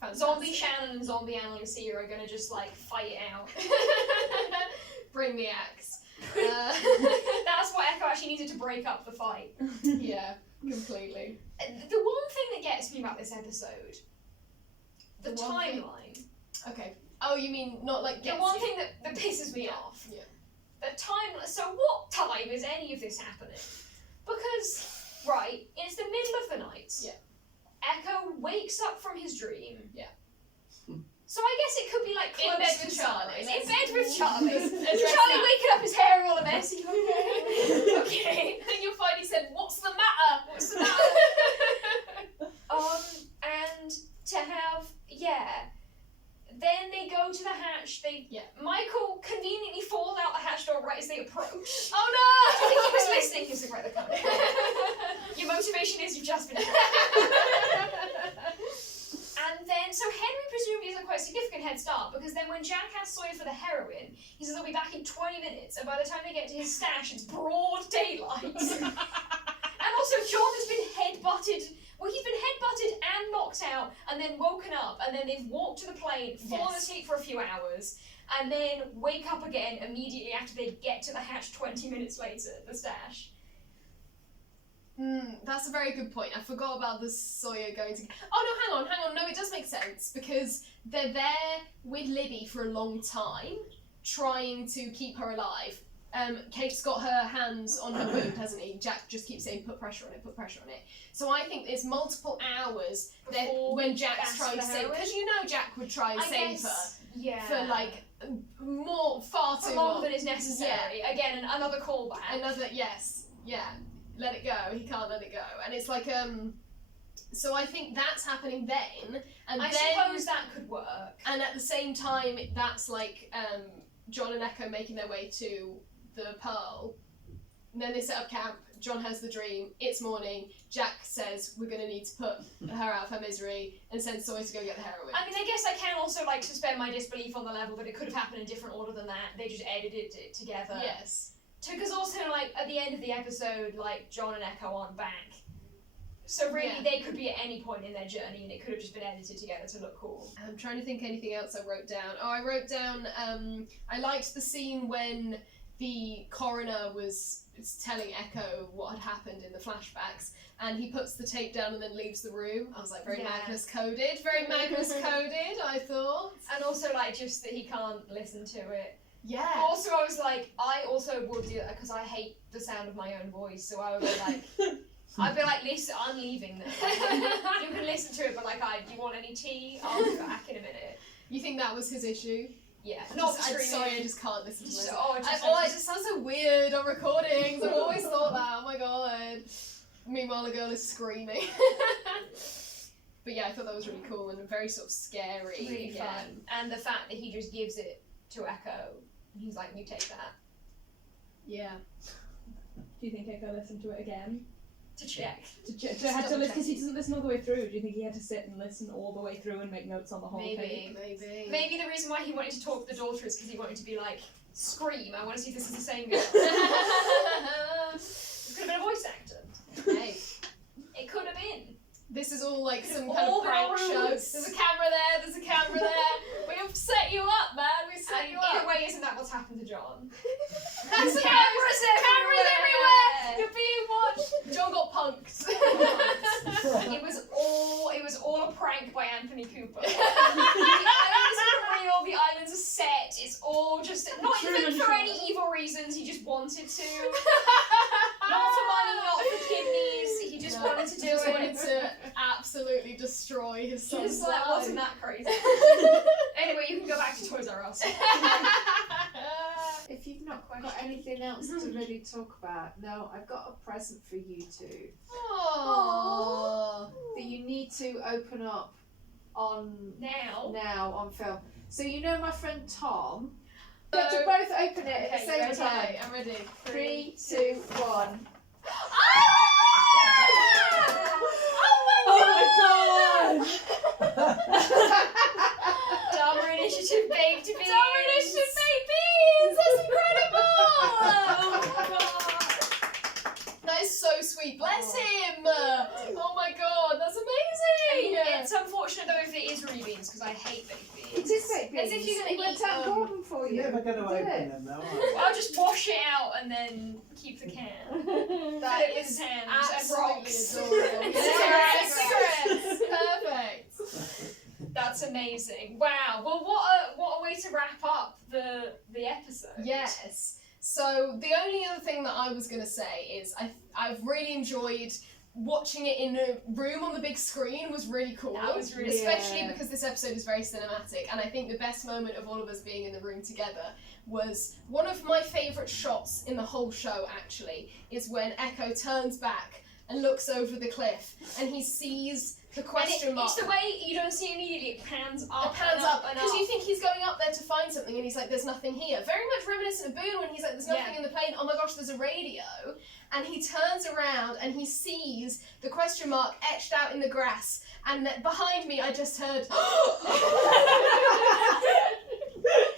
Fantastic. Zombie Shannon and Zombie Anna Lucia are gonna just like fight it out. Bring the axe. That's what Echo actually needed to break up the fight. Yeah, completely. The one thing that gets me about this episode, the The one thing- timeline. Okay. Oh, you mean not like The gets one you. thing that pisses me off. Yeah. The timeline. So what time is any of this happening? Because, right, it's the middle of the night. Yeah. Echo wakes up from his dream. Yeah. So I guess it could be like In close bed to with Charlie. sunrise. In bed with Charlie. Address Charlie that. waking up, his hair all a mess. Are you okay? Okay. And you'll find he said, "What's the matter? What's the matter?" And to have, then they go to the hatch, Michael conveniently falls out the hatch door right as they approach. Oh I think he was no! listening, he was like, right, they're coming. Your motivation is you've just been And then, so Henry presumably has a quite significant head start, because then when Jack asks Sawyer for the heroin, he says they'll be back in 20 minutes, and by the time they get to his stash, it's broad daylight. And also, John has been headbutted. Well, he's been headbutted and knocked out, and then woken up, and then they've walked to the plane, fallen asleep for a few hours, and then wake up again immediately after they get to the hatch 20 minutes later, the stash. That's a very good point. I forgot about the Sawyer going to... Oh no, hang on. No, it does make sense, because they're there with Libby for a long time, trying to keep her alive. Kate's got her hands on her wound, hasn't he? Jack just keeps saying, put pressure on it. So I think it's multiple hours that when Jack's trying to save... Because you know Jack would try and save her for, like, far too long. Than is necessary. Yeah. Again, another callback. Let it go. He can't let it go. And it's like, so I think that's happening then. And I then, suppose that could work. And at the same time, that's like John and Echo making their way to the Pearl. And then they set up camp. John has the dream. It's morning. Jack says, we're going to need to put her out of her misery, and sends Sawyer to go get the heroin. I mean, I guess I can also, like, suspend my disbelief on the level that it could have happened in different order than that. They just edited it together. Yes. Because also, like, at the end of the episode, like, John and Echo aren't back. So really, they could be at any point in their journey, and it could have just been edited together to look cool. I'm trying to think anything else I wrote down. Oh, I wrote down, I liked the scene when the coroner was telling Echo what had happened in the flashbacks, and he puts the tape down and then leaves the room. I was like, very Magnus coded, I thought. And also, like, just that he can't listen to it. Yeah. Also, I was like, I also would do that because I hate the sound of my own voice, so I would be like, I'd be like, listen, I'm leaving this. You can listen to it, but like, do you want any tea? I'll be back in a minute. You think that was his issue? Yeah. Sorry, I just can't listen to myself. It just sounds so weird on recordings. I've always thought that. Oh my god. Meanwhile, the girl is screaming. But yeah, I thought that was really cool and very sort of scary. Really fun. And the fact that he just gives it to Echo. He's like, you take that. Yeah. Do you think Echo listened to it again? To check. To had to listen because he doesn't listen all the way through. Do you think he had to sit and listen all the way through and make notes on the whole tape? Maybe the reason why he wanted to talk to the daughter is because he wanted to be like, scream, I want to see if this is the same girl. It could have been a voice actor. Hey. It could have been. This is all like some All kind of the prank rules. show. There's a camera there, there's a camera there. We've set you up, man. We set And you in up. a way, isn't that what's happened to John? That's Cameras everywhere. You're being watched. John got punked. It was all a prank by Anthony Cooper. The islands are real, the islands are set, it's all just, not even for any evil reasons, he just wanted to. Not for money, not for kidneys, he just wanted to do just it. wanted to absolutely destroy his son's Just like, life. wasn't that crazy? Anyway, you can go back to Toys R Us. If you've not got anything else to really talk about, no, I've got a present for you two Aww. that you need to open up on Now. on film. So you know my friend Tom? You have to both open it at the same time. Okay, I'm ready. 3, 2, 1. Oh my god! Dharma Initiative baked beans. Dharma Initiative baked beans! That's incredible! Oh my god! That is so sweet. Bless him! Oh my god, that's amazing! It's unfortunate though if it is really beans because I hate baked beans. It is baked beans. As if you're gonna He went eat out and bought them for you. You're never going to Did open it? them, though, are you? I'll just wash it out and then keep the can. That Fill it with is sand and absolutely rocks. adorable. Cigarettes. Cigarettes! Perfect. That's amazing. Wow. Well, what a way to wrap up the episode. Yes. So the only other thing that I was gonna say is I've really enjoyed watching it in a room on the big screen was really cool. That was really especially Yeah. because this episode is very cinematic, and I think the best moment of all of us being in the room together was one of my favourite shots in the whole show. Actually, is when Echo turns back and looks over the cliff, and he sees the question mark. It's the way you don't see immediately. It pans up. It pans and up and because up. you think he's going up there to find something, and he's like, "There's nothing here." Very much reminiscent of Boone when he's like, "There's nothing Yeah. in the plane." Oh my gosh, there's a radio, and he turns around and he sees the question mark etched out in the grass, and that behind me I just heard.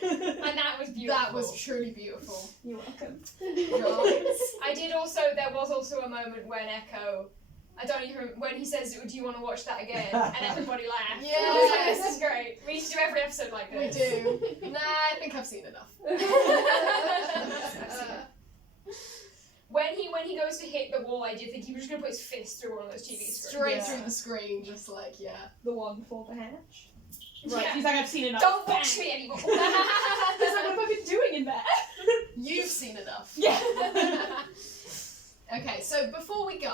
And that was beautiful. That was truly beautiful. You're welcome. There was also a moment when Echo, I don't even remember, when he says, "Do you want to watch that again?" and everybody laughed. Yeah. I was like, this is great. We need to do every episode like We this. do. Nah, I think I've seen enough. When he goes to hit the wall, I did think he was just going to put his fist through one of those TV screens. Straight Yeah. through the screen, just like, yeah. The one before the hatch. Right. Right. He's like, I've seen enough. Don't watch me anymore. He's like, what have I been doing in there? You've seen enough. Yeah. Okay, so before we go,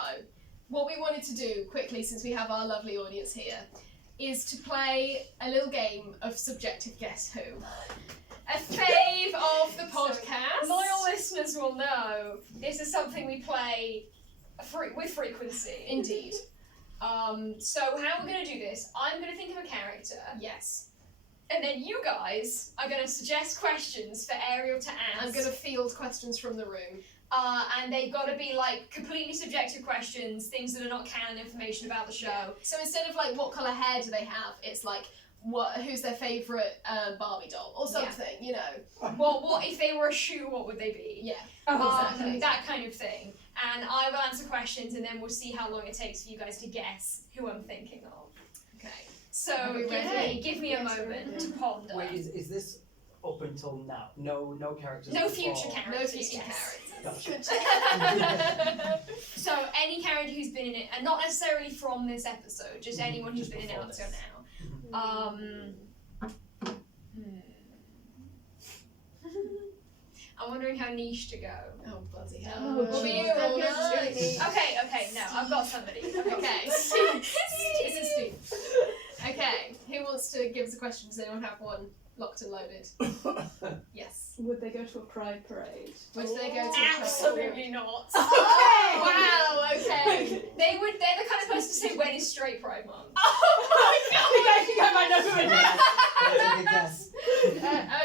what we wanted to do quickly, since we have our lovely audience here, is to play a little game of subjective Guess Who. A fave of the podcast. Loyal listeners will know this is something we play with frequency. Indeed. So how we're going to do this, I'm going to think of a character, Yes. and then you guys are going to suggest questions for Ariel to ask. I'm going to field questions from the room. And they've got to be like completely subjective questions, things that are not canon information about the show. So instead of like what colour hair do they have, it's like who's their favourite Barbie doll or something, you know. What if they were a shoe? What would they be? Yeah. Exactly. That kind of thing. And I will answer questions, and then we'll see how long it takes for you guys to guess who I'm thinking of. Okay. So Are we ready? give me a moment to ponder. Wait, is this up until now? No characters. No before? future No characters. future yes. characters. So any character who's been in it, and not necessarily from this episode, just anyone who's Just been in it before up till this. now. I'm wondering how niche to go. Oh, bloody hell. Oh, Well, geez. you all Don't go know. too niche. Okay, no, I've got somebody. Okay. This is Steve. Okay, who wants to give us a question? Does anyone have one locked and loaded? Yes. Would they go to a pride parade? Would they go to a Absolutely not. Oh, wow, okay. They're the kind of person to say when is straight pride month. I think I might know who it is. That's a good guess.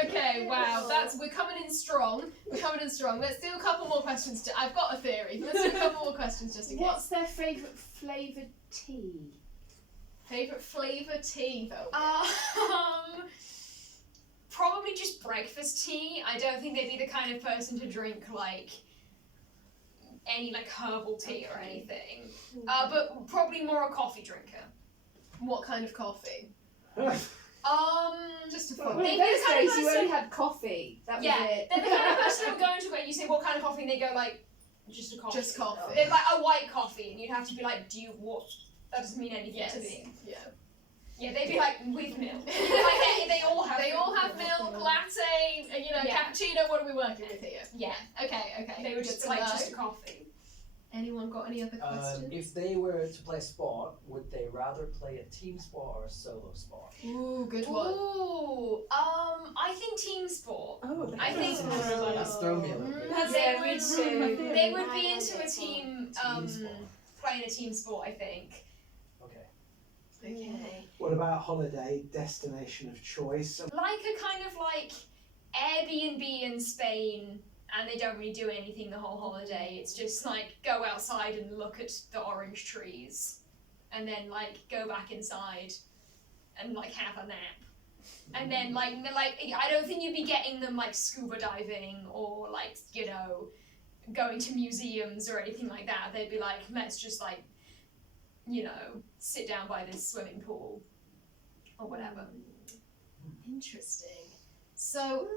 Okay, wow, that's we're coming in strong. We're coming in strong. Let's do a couple more questions. I've got a theory. Let's do a couple more questions just in case. What's their favourite flavoured tea? Favourite flavour tea, though? Probably just breakfast tea. I don't think they'd be the kind of person to drink like any like herbal tea or anything. But probably more a coffee drinker. What kind of coffee? Just a Well, they'd in be those the kind of days, you person- only had coffee. That was Yeah, it. they're the kind of person that would go into where you say what kind of coffee, and they go like just a coffee. Just coffee. They're like a white coffee, and you'd have to be like, do you what? That doesn't mean anything Yes. to me. Yeah. Yeah, they'd be like with milk. Like they all have. They all have milk, latte, cappuccino. What are we working with here? Yeah. Okay. They were just Good to like know. just a coffee. Anyone got any other questions? If they were to play sport, would they rather play a team sport or a solo sport? Ooh, good one. Ooh, I think team sport. Oh, I think That's thrown me a little bit. they me would. too. They would be I into a like team. Team sport. Playing a team sport, I think. Okay. Okay. What about holiday destination of choice? Like a kind of like Airbnb in Spain, and they don't really do anything the whole holiday. It's just like go outside and look at the orange trees, and then like go back inside and like have a nap. And then like I don't think you'd be getting them like scuba diving or like going to museums or anything like that. They'd be like, let's just like sit down by this swimming pool or whatever. Interesting. So,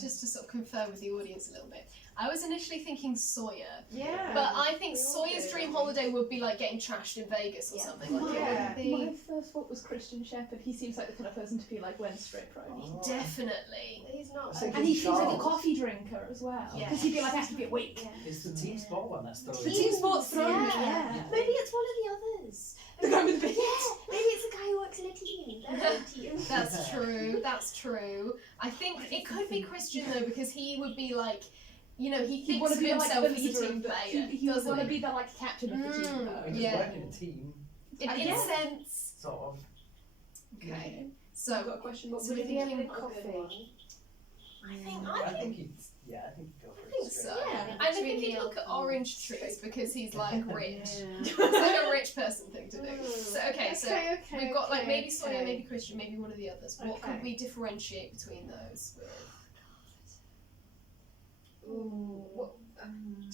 just to sort of confer with the audience a little bit, I was initially thinking Sawyer, Yeah. but I think we all Sawyer's do. dream holiday would be like getting trashed in Vegas or Yeah. something like Yeah. it. Would My be first thought was Christian Shepherd. He seems like the kind of person to be like when straight pro. definitely. He's not. I think And he King seems like a Charles. coffee drinker as well. Yeah. Because he'd be like, I have to be awake. It's the team sport one that's throwing The me. team sport's thrown me, Yeah. yeah. Maybe it's one of the others. The guy with the Yeah, big maybe it's a guy who works in a team. They're a team. That's true. That's true. I think it could be Christian though, because he would be like, he He'd thinks want of to be like himself the as a leader team of the player, He would doesn't want to he? be the like captain of the team Mm. though. Just Yeah. working in a team, In Yeah. a sense. sort of. Okay. I've So, got a question. So What Would would it it be be? any Good coffee? one. I think he'd go for I it. think straight. so. Yeah. And I think he'd look at orange trees because he's like rich. It's like a rich person thing to do. So okay, we've got like maybe Sawyer, maybe Christian, maybe one of the others. What could Okay. we differentiate between those with?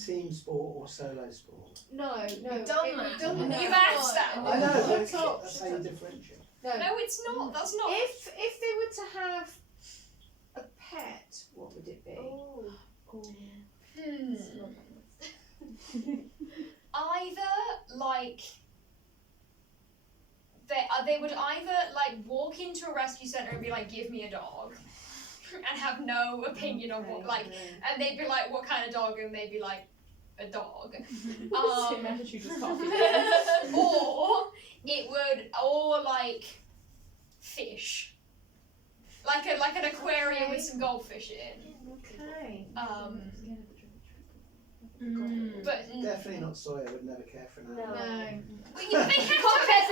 Team sport or solo sport? No. We've done that. We've done that. You've asked that. I know, but Shut up, that's shut how you up. differentiate. No. No, it's not. That's not. If they were to have a pet, what would it be? Oh. Either like they would either like walk into a rescue center and be like, give me a dog, and have no opinion on what like, and they'd be like, what kind of dog, and they'd be like, a dog. Same attitude as coffee. or like fish, like an aquarium with some goldfish in. Okay. But Definitely not Sawyer, would never care for an No. animal. they have to,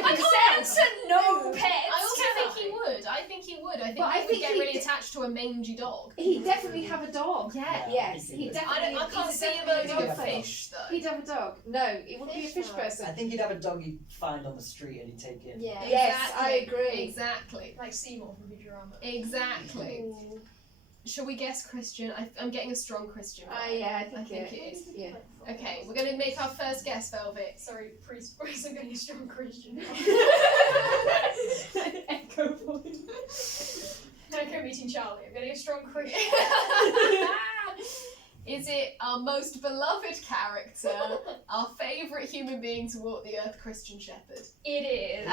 I can't answer no pets. I also can think he would. I think he would. I think But I he would think get he really d- attached to a mangy dog. He'd definitely have a dog. Yeah. Yes, he he would. definitely. I can't he's see him definitely owning a dog fan. fish though. He'd have a dog. No, he wouldn't be a fish Fish person. I think he'd have a dog he'd find on the street and he'd take in. Yeah. Yes, I agree. Exactly. like Seymour from Futurama. Exactly. Ooh. Shall we guess Christian? I'm getting a strong Christian. vibe. Yeah, I think it is. Yeah. Okay, we're gonna make our first guess, Velvet. Sorry, priest boys are getting a strong Christian. Echo voice. Echo meeting Charlie. I'm getting a strong Christian. Is it our most beloved character, our favourite human being to walk the earth, Christian Shepherd? It is.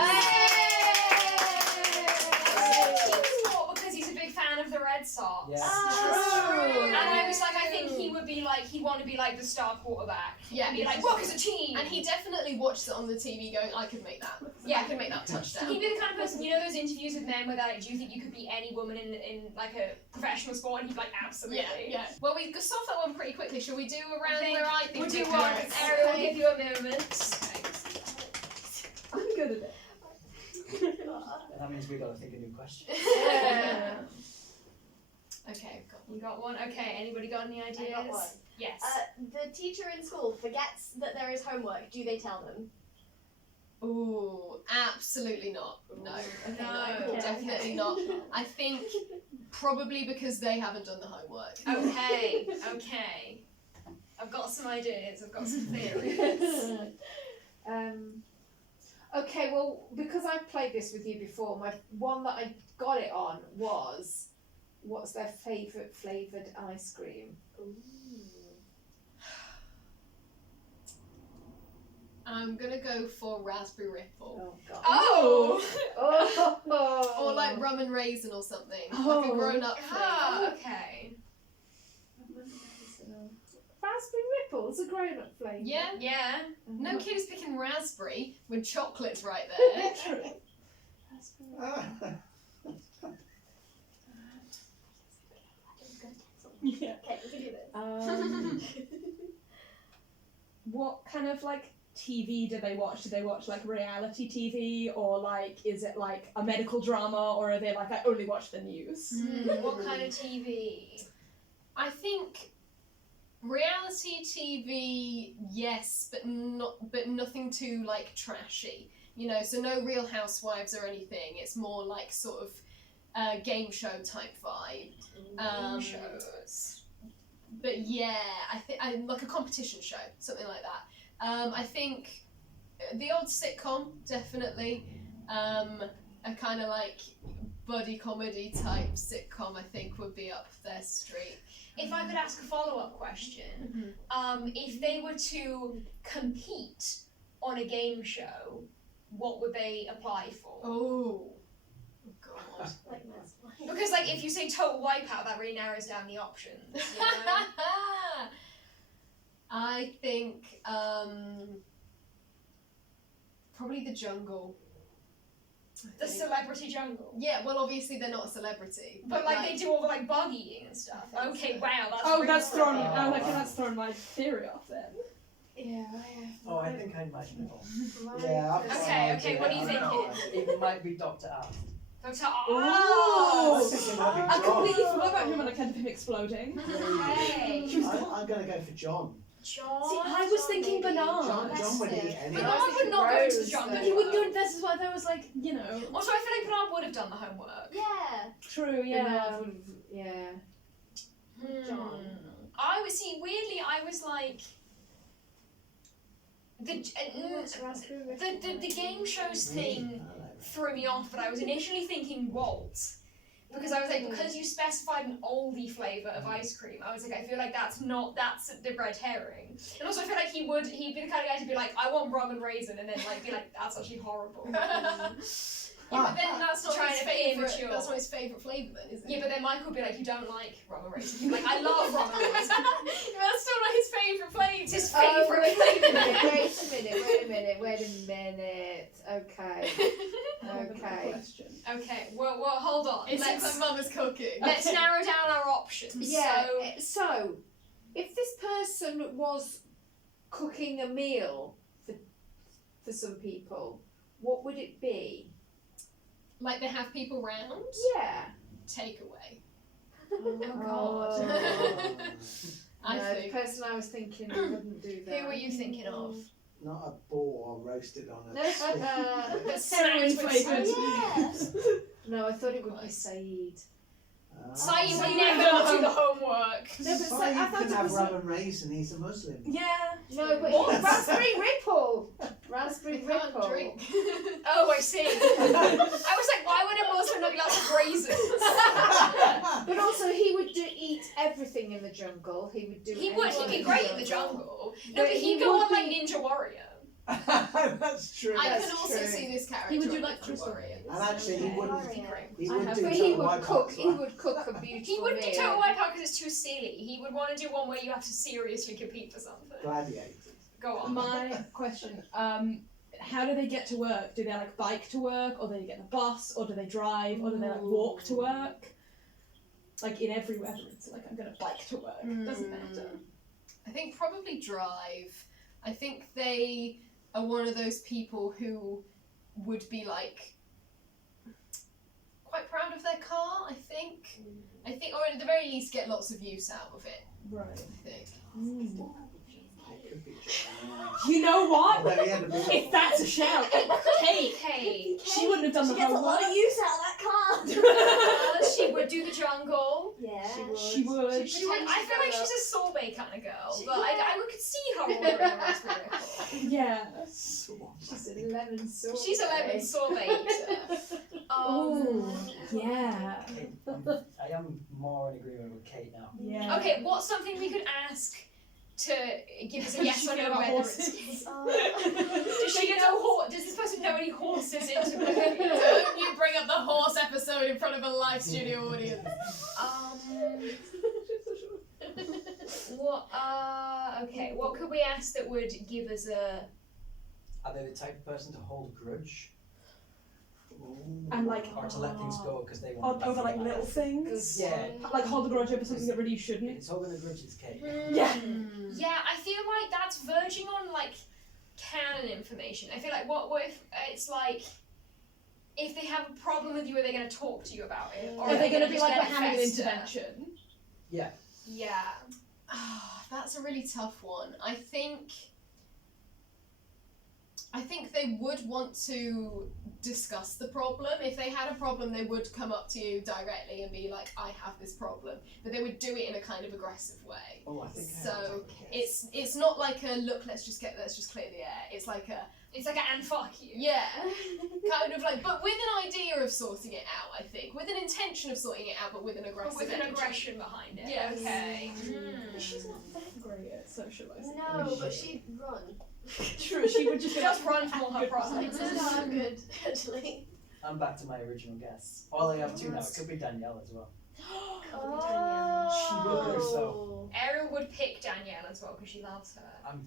Because he's a big fan of the Red Sox. Yeah. And I was like, I think he would be like, he'd want to be like the star quarterback. Yeah, And be like, work as a team. and he definitely watched it on the TV going, I could make that. Yeah. I could make that touchdown. He'd be the kind of person, you know those interviews with men where they're like, do you think you could be any woman in like a professional sport? And he'd be like, absolutely. Yeah. Well, we solved that one pretty quickly. Shall we do a round think where I think We'll do we one. can- Ariel will give you a moment. I'm good at it. That means we gotta think of new questions. Okay, I've got one. You got one? Okay, anybody got any ideas? I got one. Yes. The teacher in school forgets that there is homework. Do they tell them? Ooh, absolutely not. No. Okay, No, cool. Definitely not. I think probably because they haven't done the homework. Okay. I've got some ideas. I've got some theories. Okay, well, because I've played this with you before, my one that I got it on was what's their favourite flavoured ice cream? I'm gonna go for raspberry ripple. Oh God. Oh! Oh. Or like rum and raisin or something. Like Oh. a grown up thing. Ah, okay. Raspberry ripple is a grown-up flavour. Yeah? Yeah. No kid is picking raspberry when chocolate's right there. Yeah. Okay, we can do this. What kind of like TV do they watch? Do they watch like reality TV, or like is it like a medical drama, or are they like I only watch the news? What kind of TV? I think reality TV, yes, but nothing too like trashy. You know, so no Real Housewives or anything. It's more like sort of game show type vibe. Shows. But yeah, I think like a competition show, something like that. I think the odd sitcom, definitely. A kind of like buddy comedy type sitcom, I think would be up their street. If I could ask a follow-up question, if they were to compete on a game show, what would they apply for? Oh God. Like that's fine. Because like if you say total wipeout, that really narrows down the options. You know? I think probably the jungle. The celebrity jungle. Yeah, well, obviously they're not a celebrity, But like they do all the like bug eating and stuff. Okay, wow, that's Oh, really that's thrown. funny. Oh, okay, that's thrown my theory off then. Yeah. Oh, I think I might know. Yeah, I've got Okay, an okay, idea. what are you I don't thinking? know. It might be Dr. Al. Dr. I Oh! think it might be I John. completely forgot about him and I kind of him exploding. Hey. I'm gonna go for John. John. See, I was thinking maybe. Bernard. John would eat anything. Bernard would not go to the jungle. He would go. This is why there was like, you know. Also, I feel like Bernard would have done the homework. Yeah. True. Yeah. Yeah. John. I was weirdly. I was like the game shows thing threw me off, but I was initially thinking Walt. Because I was like, because you specified an oldie flavour of ice cream, I was like, I feel like that's the red herring. And also I feel like he'd be the kind of guy to be like, I want rum and raisin, and then like be like, that's actually horrible. Yeah, but then that's not Trying his to be favourite. immature. That's not his favourite flavour, then, is it? Yeah, but then Michael would be like, you don't like rum and raisin. He'd be like, I love rum and raisin. That's still not his favourite flavour. It's his Oh, favourite wait a flavour. minute. Okay. Okay. Question. Okay, well, hold on. It seems Let's like Mama's cooking. let's narrow down our options. Yeah. So, if this person was cooking a meal for some people, what would it be? Like they have people round. Yeah. Takeaway. Oh, God. I No, think. the person I was thinking wouldn't do that. Who were you thinking of? Not a boar roasted on a stick. But Heroin snacks with flavoured. Oh, No, I thought it would be Saeed. Saeed would Saeed never would do the homework. No, but Why I thought can it have was rum and raisin, he's a Muslim. Yeah. No, but What? raspberry ripple. Raspberry They can't ripple. drink. Oh, I see. I was like, why would a Muslim not be allowed to raisins? But also, he would eat everything in the jungle. He would do. He would. anything He'd be in great in the jungle. No, But but he he'd go would on like be- Ninja Warrior. That's true. I That's can also true. see this character. He would do on like Ninja Crystal. Warrior. And actually, he wouldn't. He I would have- do But he total would wipeout cook. as He well. would cook a beautiful He wouldn't do meal. Total Wipeout because it's too silly. He would want to do one where you have to seriously compete for something. Gladiators. Go on. My question. How do they get to work? Do they like bike to work, or do they get the bus, or do they drive, or do they like walk to work? Like in every weather, it's like I'm gonna bike to work. Doesn't matter. I think probably drive. I think they are one of those people who would be like quite proud of their car. I think, or at the very least get lots of use out of it, Right. I think. It could be John. You know what? Although he had a bit of- If that's a shout, Kate. Kate. She wouldn't have done She the gets a homework. lot of use out of that card. She would do the jungle. Yeah. She would. She would. I feel like she's a sorbet kind of girl, She- but I could see her ordering a raspberry ripple. Yeah. She's a lemon sauce. She's a lemon sorbet eater. Oh, yeah. Okay, I am more in agreement with Kate now. Yeah. Okay, what's something we could ask to give us a yes or no about whether horses? it's does this person know any horses intimately? Don't you bring up the horse episode in front of a live studio audience. Okay, what could we ask that would give us a... Are they the type of person to hold a grudge? And like, Or to let things go because they want over like to little things. Yeah. Like hold a grudge over something that really shouldn't. It's holding a grudge is Kate. Yeah. Yeah, I feel like that's verging on like canon information. I feel like what if it's like if they have a problem with you, are they going to talk to you about it? Are they going to be just like, let we're it having an fester? intervention? Yeah. That's a really tough one. I think they would want to discuss the problem. If they had a problem, they would come up to you directly and be like, I have this problem. But they would do it in a kind of aggressive way. Oh, I think I So, have a kiss. It's not like a, look, let's just clear the air. It's like a, and fuck you. yeah, kind of like, but with an idea of sorting it out, I think. With an intention of sorting it out, but with an aggressive With an energy. aggression behind it. Yes. Okay. She's not that great at socialising. No, but she'd run. True, she would just be Just like, run from all her problems. It's not good, actually. I'm back to my original guess. Well, I have two now. It could be Danielle as well. Oh. She would herself. Ariel would pick Danielle as well because she loves her.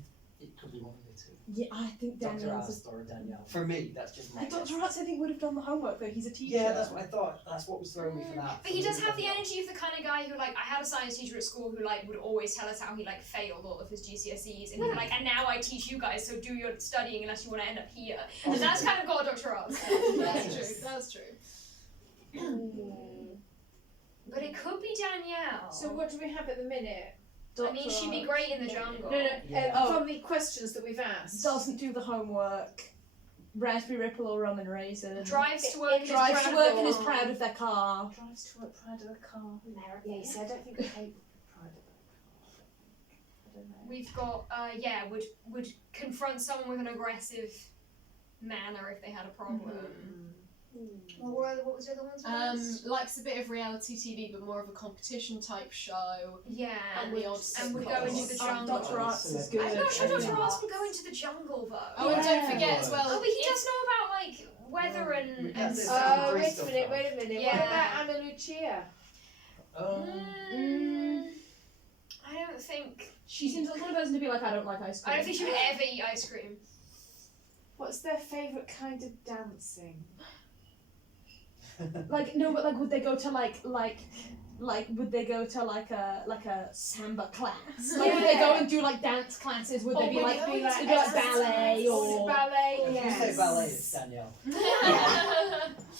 It could be one of the two. Yeah, I think Dr. Danielle's Ast or Danielle. For me, that's just my And guess. Dr. Arts, I think, would have done the homework though. He's a teacher. Yeah, that's what I thought. That's what was throwing me for that. But he does have the energy of the kind of guy who, like, I had a science teacher at school who, like, would always tell us how he, like, failed all of his GCSEs. And he'd be like, and now I teach you guys, so do your studying unless you want to end up here. And that's kind of got Dr. Oz. That's true. But it could be Danielle. So what do we have at the minute? I mean, she'd be great in the jungle. No, Yeah. from the questions that we've asked. Doesn't do the homework. Raspberry Ripple or rum and raisin. Drives to work. Drives to work and is proud of their car. Drives to work proud of a car. Yeah, you see, I don't think Kate would be proud of it. I don't know. We've got, would confront someone with an aggressive manner if they had a problem. What was the other ones? Likes a bit of reality TV, but more of a competition type show. Yeah. And the odd and would go into the jungle. Dr. Arts is good. I'm not sure Dr. Yeah. Ross would go into the jungle though. Oh, and don't Yeah. forget as well. Oh, but he does know about like weather we and can't say Oh, Free wait a stuff, minute, though. wait a minute. Yeah. What about Anna Lucia? I don't think. She seems like the kind of person to be like, I don't like ice cream. I don't think she would ever eat ice cream. What's their favourite kind of dancing? Like no, but like would they go to like would they go to like a samba class? Like would they go and do like dance classes? Would they be like ballet or ballet? If you say ballet, it's Danielle.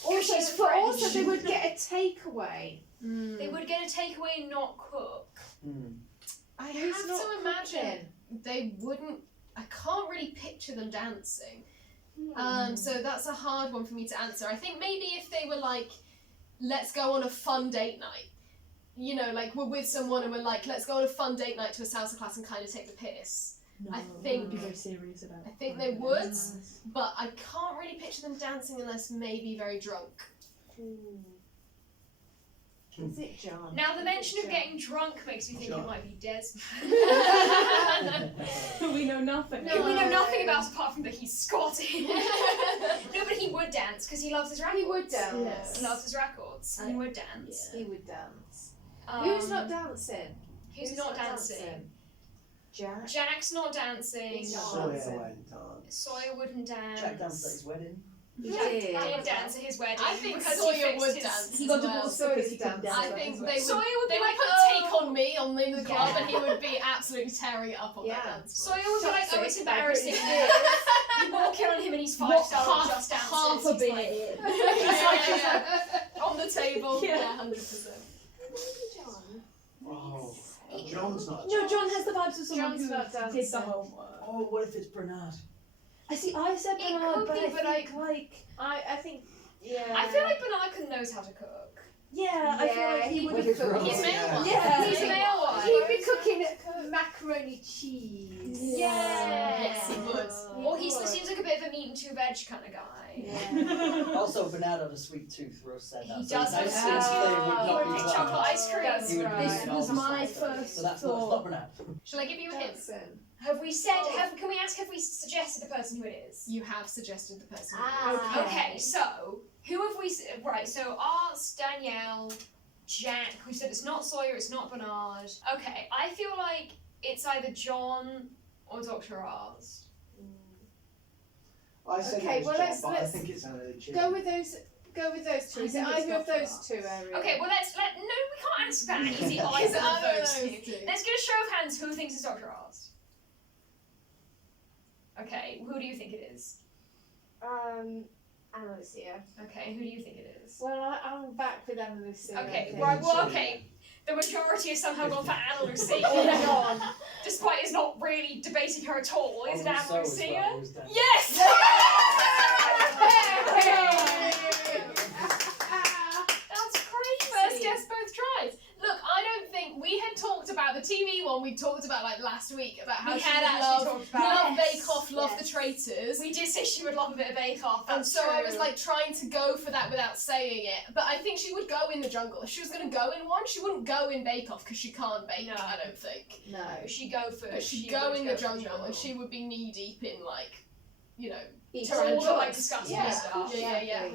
Also they would get a takeaway. They would get a takeaway and not cook. I Who's have not to imagine cooking? they wouldn't. I can't really picture them dancing. So that's a hard one for me to answer. I think maybe if they were like, let's go on a fun date night. You know, like we're with someone and we're like, let's go on a fun date night to a salsa class and kind of take the piss. No, I they think- would be very serious about it. I think they would, but I can't really picture them dancing unless maybe very drunk. Is it John? Now the mention of John. getting drunk makes me think it Sure. might be Des. We know nothing. No, we know nothing about apart from that he's Scottish. No, but he would dance because he loves his records. He would dance. Yes. He loves his records. He would dance. He would dance. Um, Who's not dancing? Who's not dancing? Jack. Jack's not dancing. He's not Sawyer dancing. went on. Sawyer wouldn't dance. Jack danced at his wedding. He Jack did. did dance at his wedding. I think because Sawyer he fixed would his... dance. He got as well. divorced So because he's he couldn't dancing. dance. I think well. they would. Sawyer would They be would like, put oh. Take On Me on the club, Yeah. and he would be absolutely tearing it up on that Yeah. dance floor. Sawyer would be like, oh, it's Toxic, embarrassing. but You walk in on him and he's What, 5-star on Just Dances. half a He's like, bit. It's like on the table. Yeah. Yeah, 100%. Oh, John's not. No, John has the vibes of someone John's who not did the dancing. homework. Oh, what if it's Bernard? I said It Bernard, could but be, I but think like I think, yeah. I feel like Bernard knows how to cook. yeah, I feel like he would With be his role, He's male one. Yeah. He's a male one. He'd be cooking macaroni cheese. Yes, he would. Or he seems like a bit of a meat and two veg kind of guy. Yeah. Also, Bernard on a sweet tooth roast said that. He so does have his sweet nice tooth. flavour would He not would be pick bland. chocolate ice cream. That's He would be right. This was almost my like that. first So that's thought. not Bernard. Shall I give you a hint? Dancing. Have we said? Can we ask? Have we suggested the person who it is? You have suggested the person. Okay, so who have we? Right, so Arts, Danielle, Jack. We said it's not Sawyer, it's not Bernard. Okay, I feel like it's either John or Dr. Ars. I said Okay, it was well, John, let's- but I let's think it's Emily Chu. Go with those two. I Is it think it's either of Dr. those two, Ariel? Okay, well no, we can't ask that. Is it Is either it of either those of two? those two? Let's get a show of hands. Who thinks it's Dr. Ars? Okay, who do you think it is? Annalicia. Okay, who do you think it is? Well, I'm back with Annalicia. Okay, I think. right, well, okay. The majority has somehow gone for Anna Lucia. John. Despite us not really debating her at all. Is it Anna Also, as Lucia? well, was Dan. Yes! That's crazy. First guess both tries. Look, I don't think we had talked about the TV one. We talked about like last week about how We she had would actually love, talked about love it. Bake Off, love Yes. the Traitors. We did say she would love a bit of Bake Off. And That's so I true. was like trying to go for that without saying it. But I think she would go in the jungle. If she was going to go in one, she wouldn't go in Bake Off because she can't bake, No. I don't think. No. she'd go for. But she'd she go would in the for jungle and she would be knee deep in like, you know, Eat all the tarantulas. like disgusting Yeah. stuff. Yeah.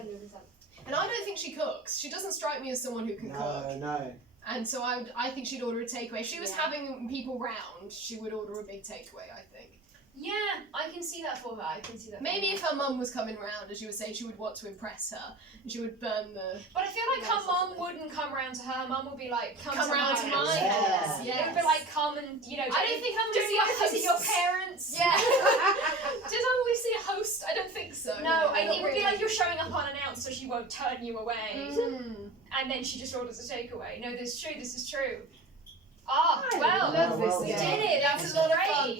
And I don't think she cooks. She doesn't strike me as someone who can cook. No. And so I think she'd order a takeaway. If she was Yeah. having people round, she would order a big takeaway, I think. Yeah, I can see that for her. I can see that. Maybe for if her mum was coming round, as you were saying, she would want to impress her. And she would burn the... But I feel like her mum wouldn't come round to her. Mum would be like, come round to my my house. house. It Yes. would be like, come and, you know, I don't think I'm don't you Lucy visit your parents? Yeah. Did I Lucy a host? I don't think so. No, I not think it would be really. like you're showing up unannounced so she won't turn you away. Mm. And then she just orders a takeaway. No, this is true. Ah, I well, love well, we this did game. it. That was a lot of fun.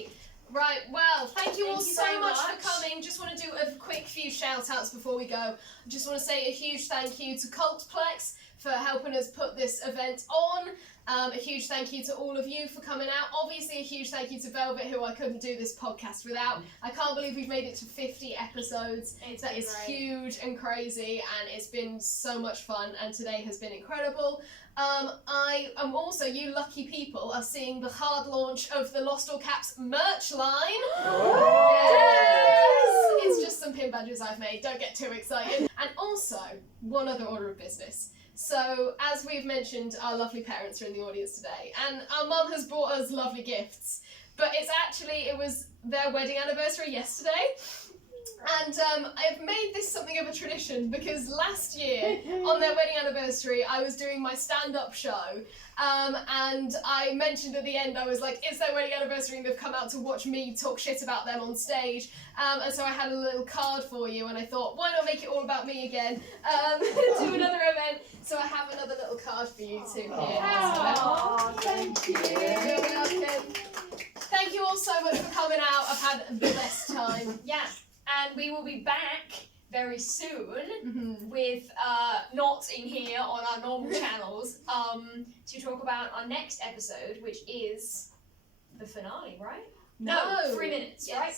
Right, well, thank you all Thank you so very much much. for coming. Just want to do a quick few shout outs before we go. I just want to say a huge thank you to Cultplex for helping us put this event on. A huge thank you to all of you for coming out. Obviously, a huge thank you to Velvet, who I couldn't do this podcast without. I can't believe we've made it to 50 episodes. That is huge and crazy, and it's been so much fun, and today has been incredible. I am also, you lucky people, are seeing the hard launch of the Lost All Caps merch line. Yes! It's just some pin badges I've made, don't get too excited. And also, one other order of business. So, as we've mentioned, our lovely parents are in the audience today, and our mum has brought us lovely gifts. But it was their wedding anniversary yesterday. And I've made this something of a tradition because last year, on their wedding anniversary, I was doing my stand-up show. And I mentioned at the end, I was like, it's their wedding anniversary and they've come out to watch me talk shit about them on stage. And so I had a little card for you and I thought, why not make it all about me again? Do another event. So I have another little card for you too here. Oh, thank you. You're welcome. Thank you all so much for coming out. I've had the best time. Yeah, and we will be back very soon Mm-hmm. with not in here on our normal channels to talk about our next episode, which is the finale, right? No, 3 minutes, right?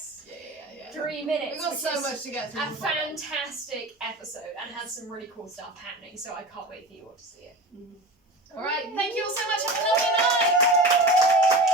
Yeah. 3 minutes. We've got which so is much to get through. a fantastic episode and has some really cool stuff happening, so I can't wait for you all to see it. All right, thank you all so much. Have a lovely night.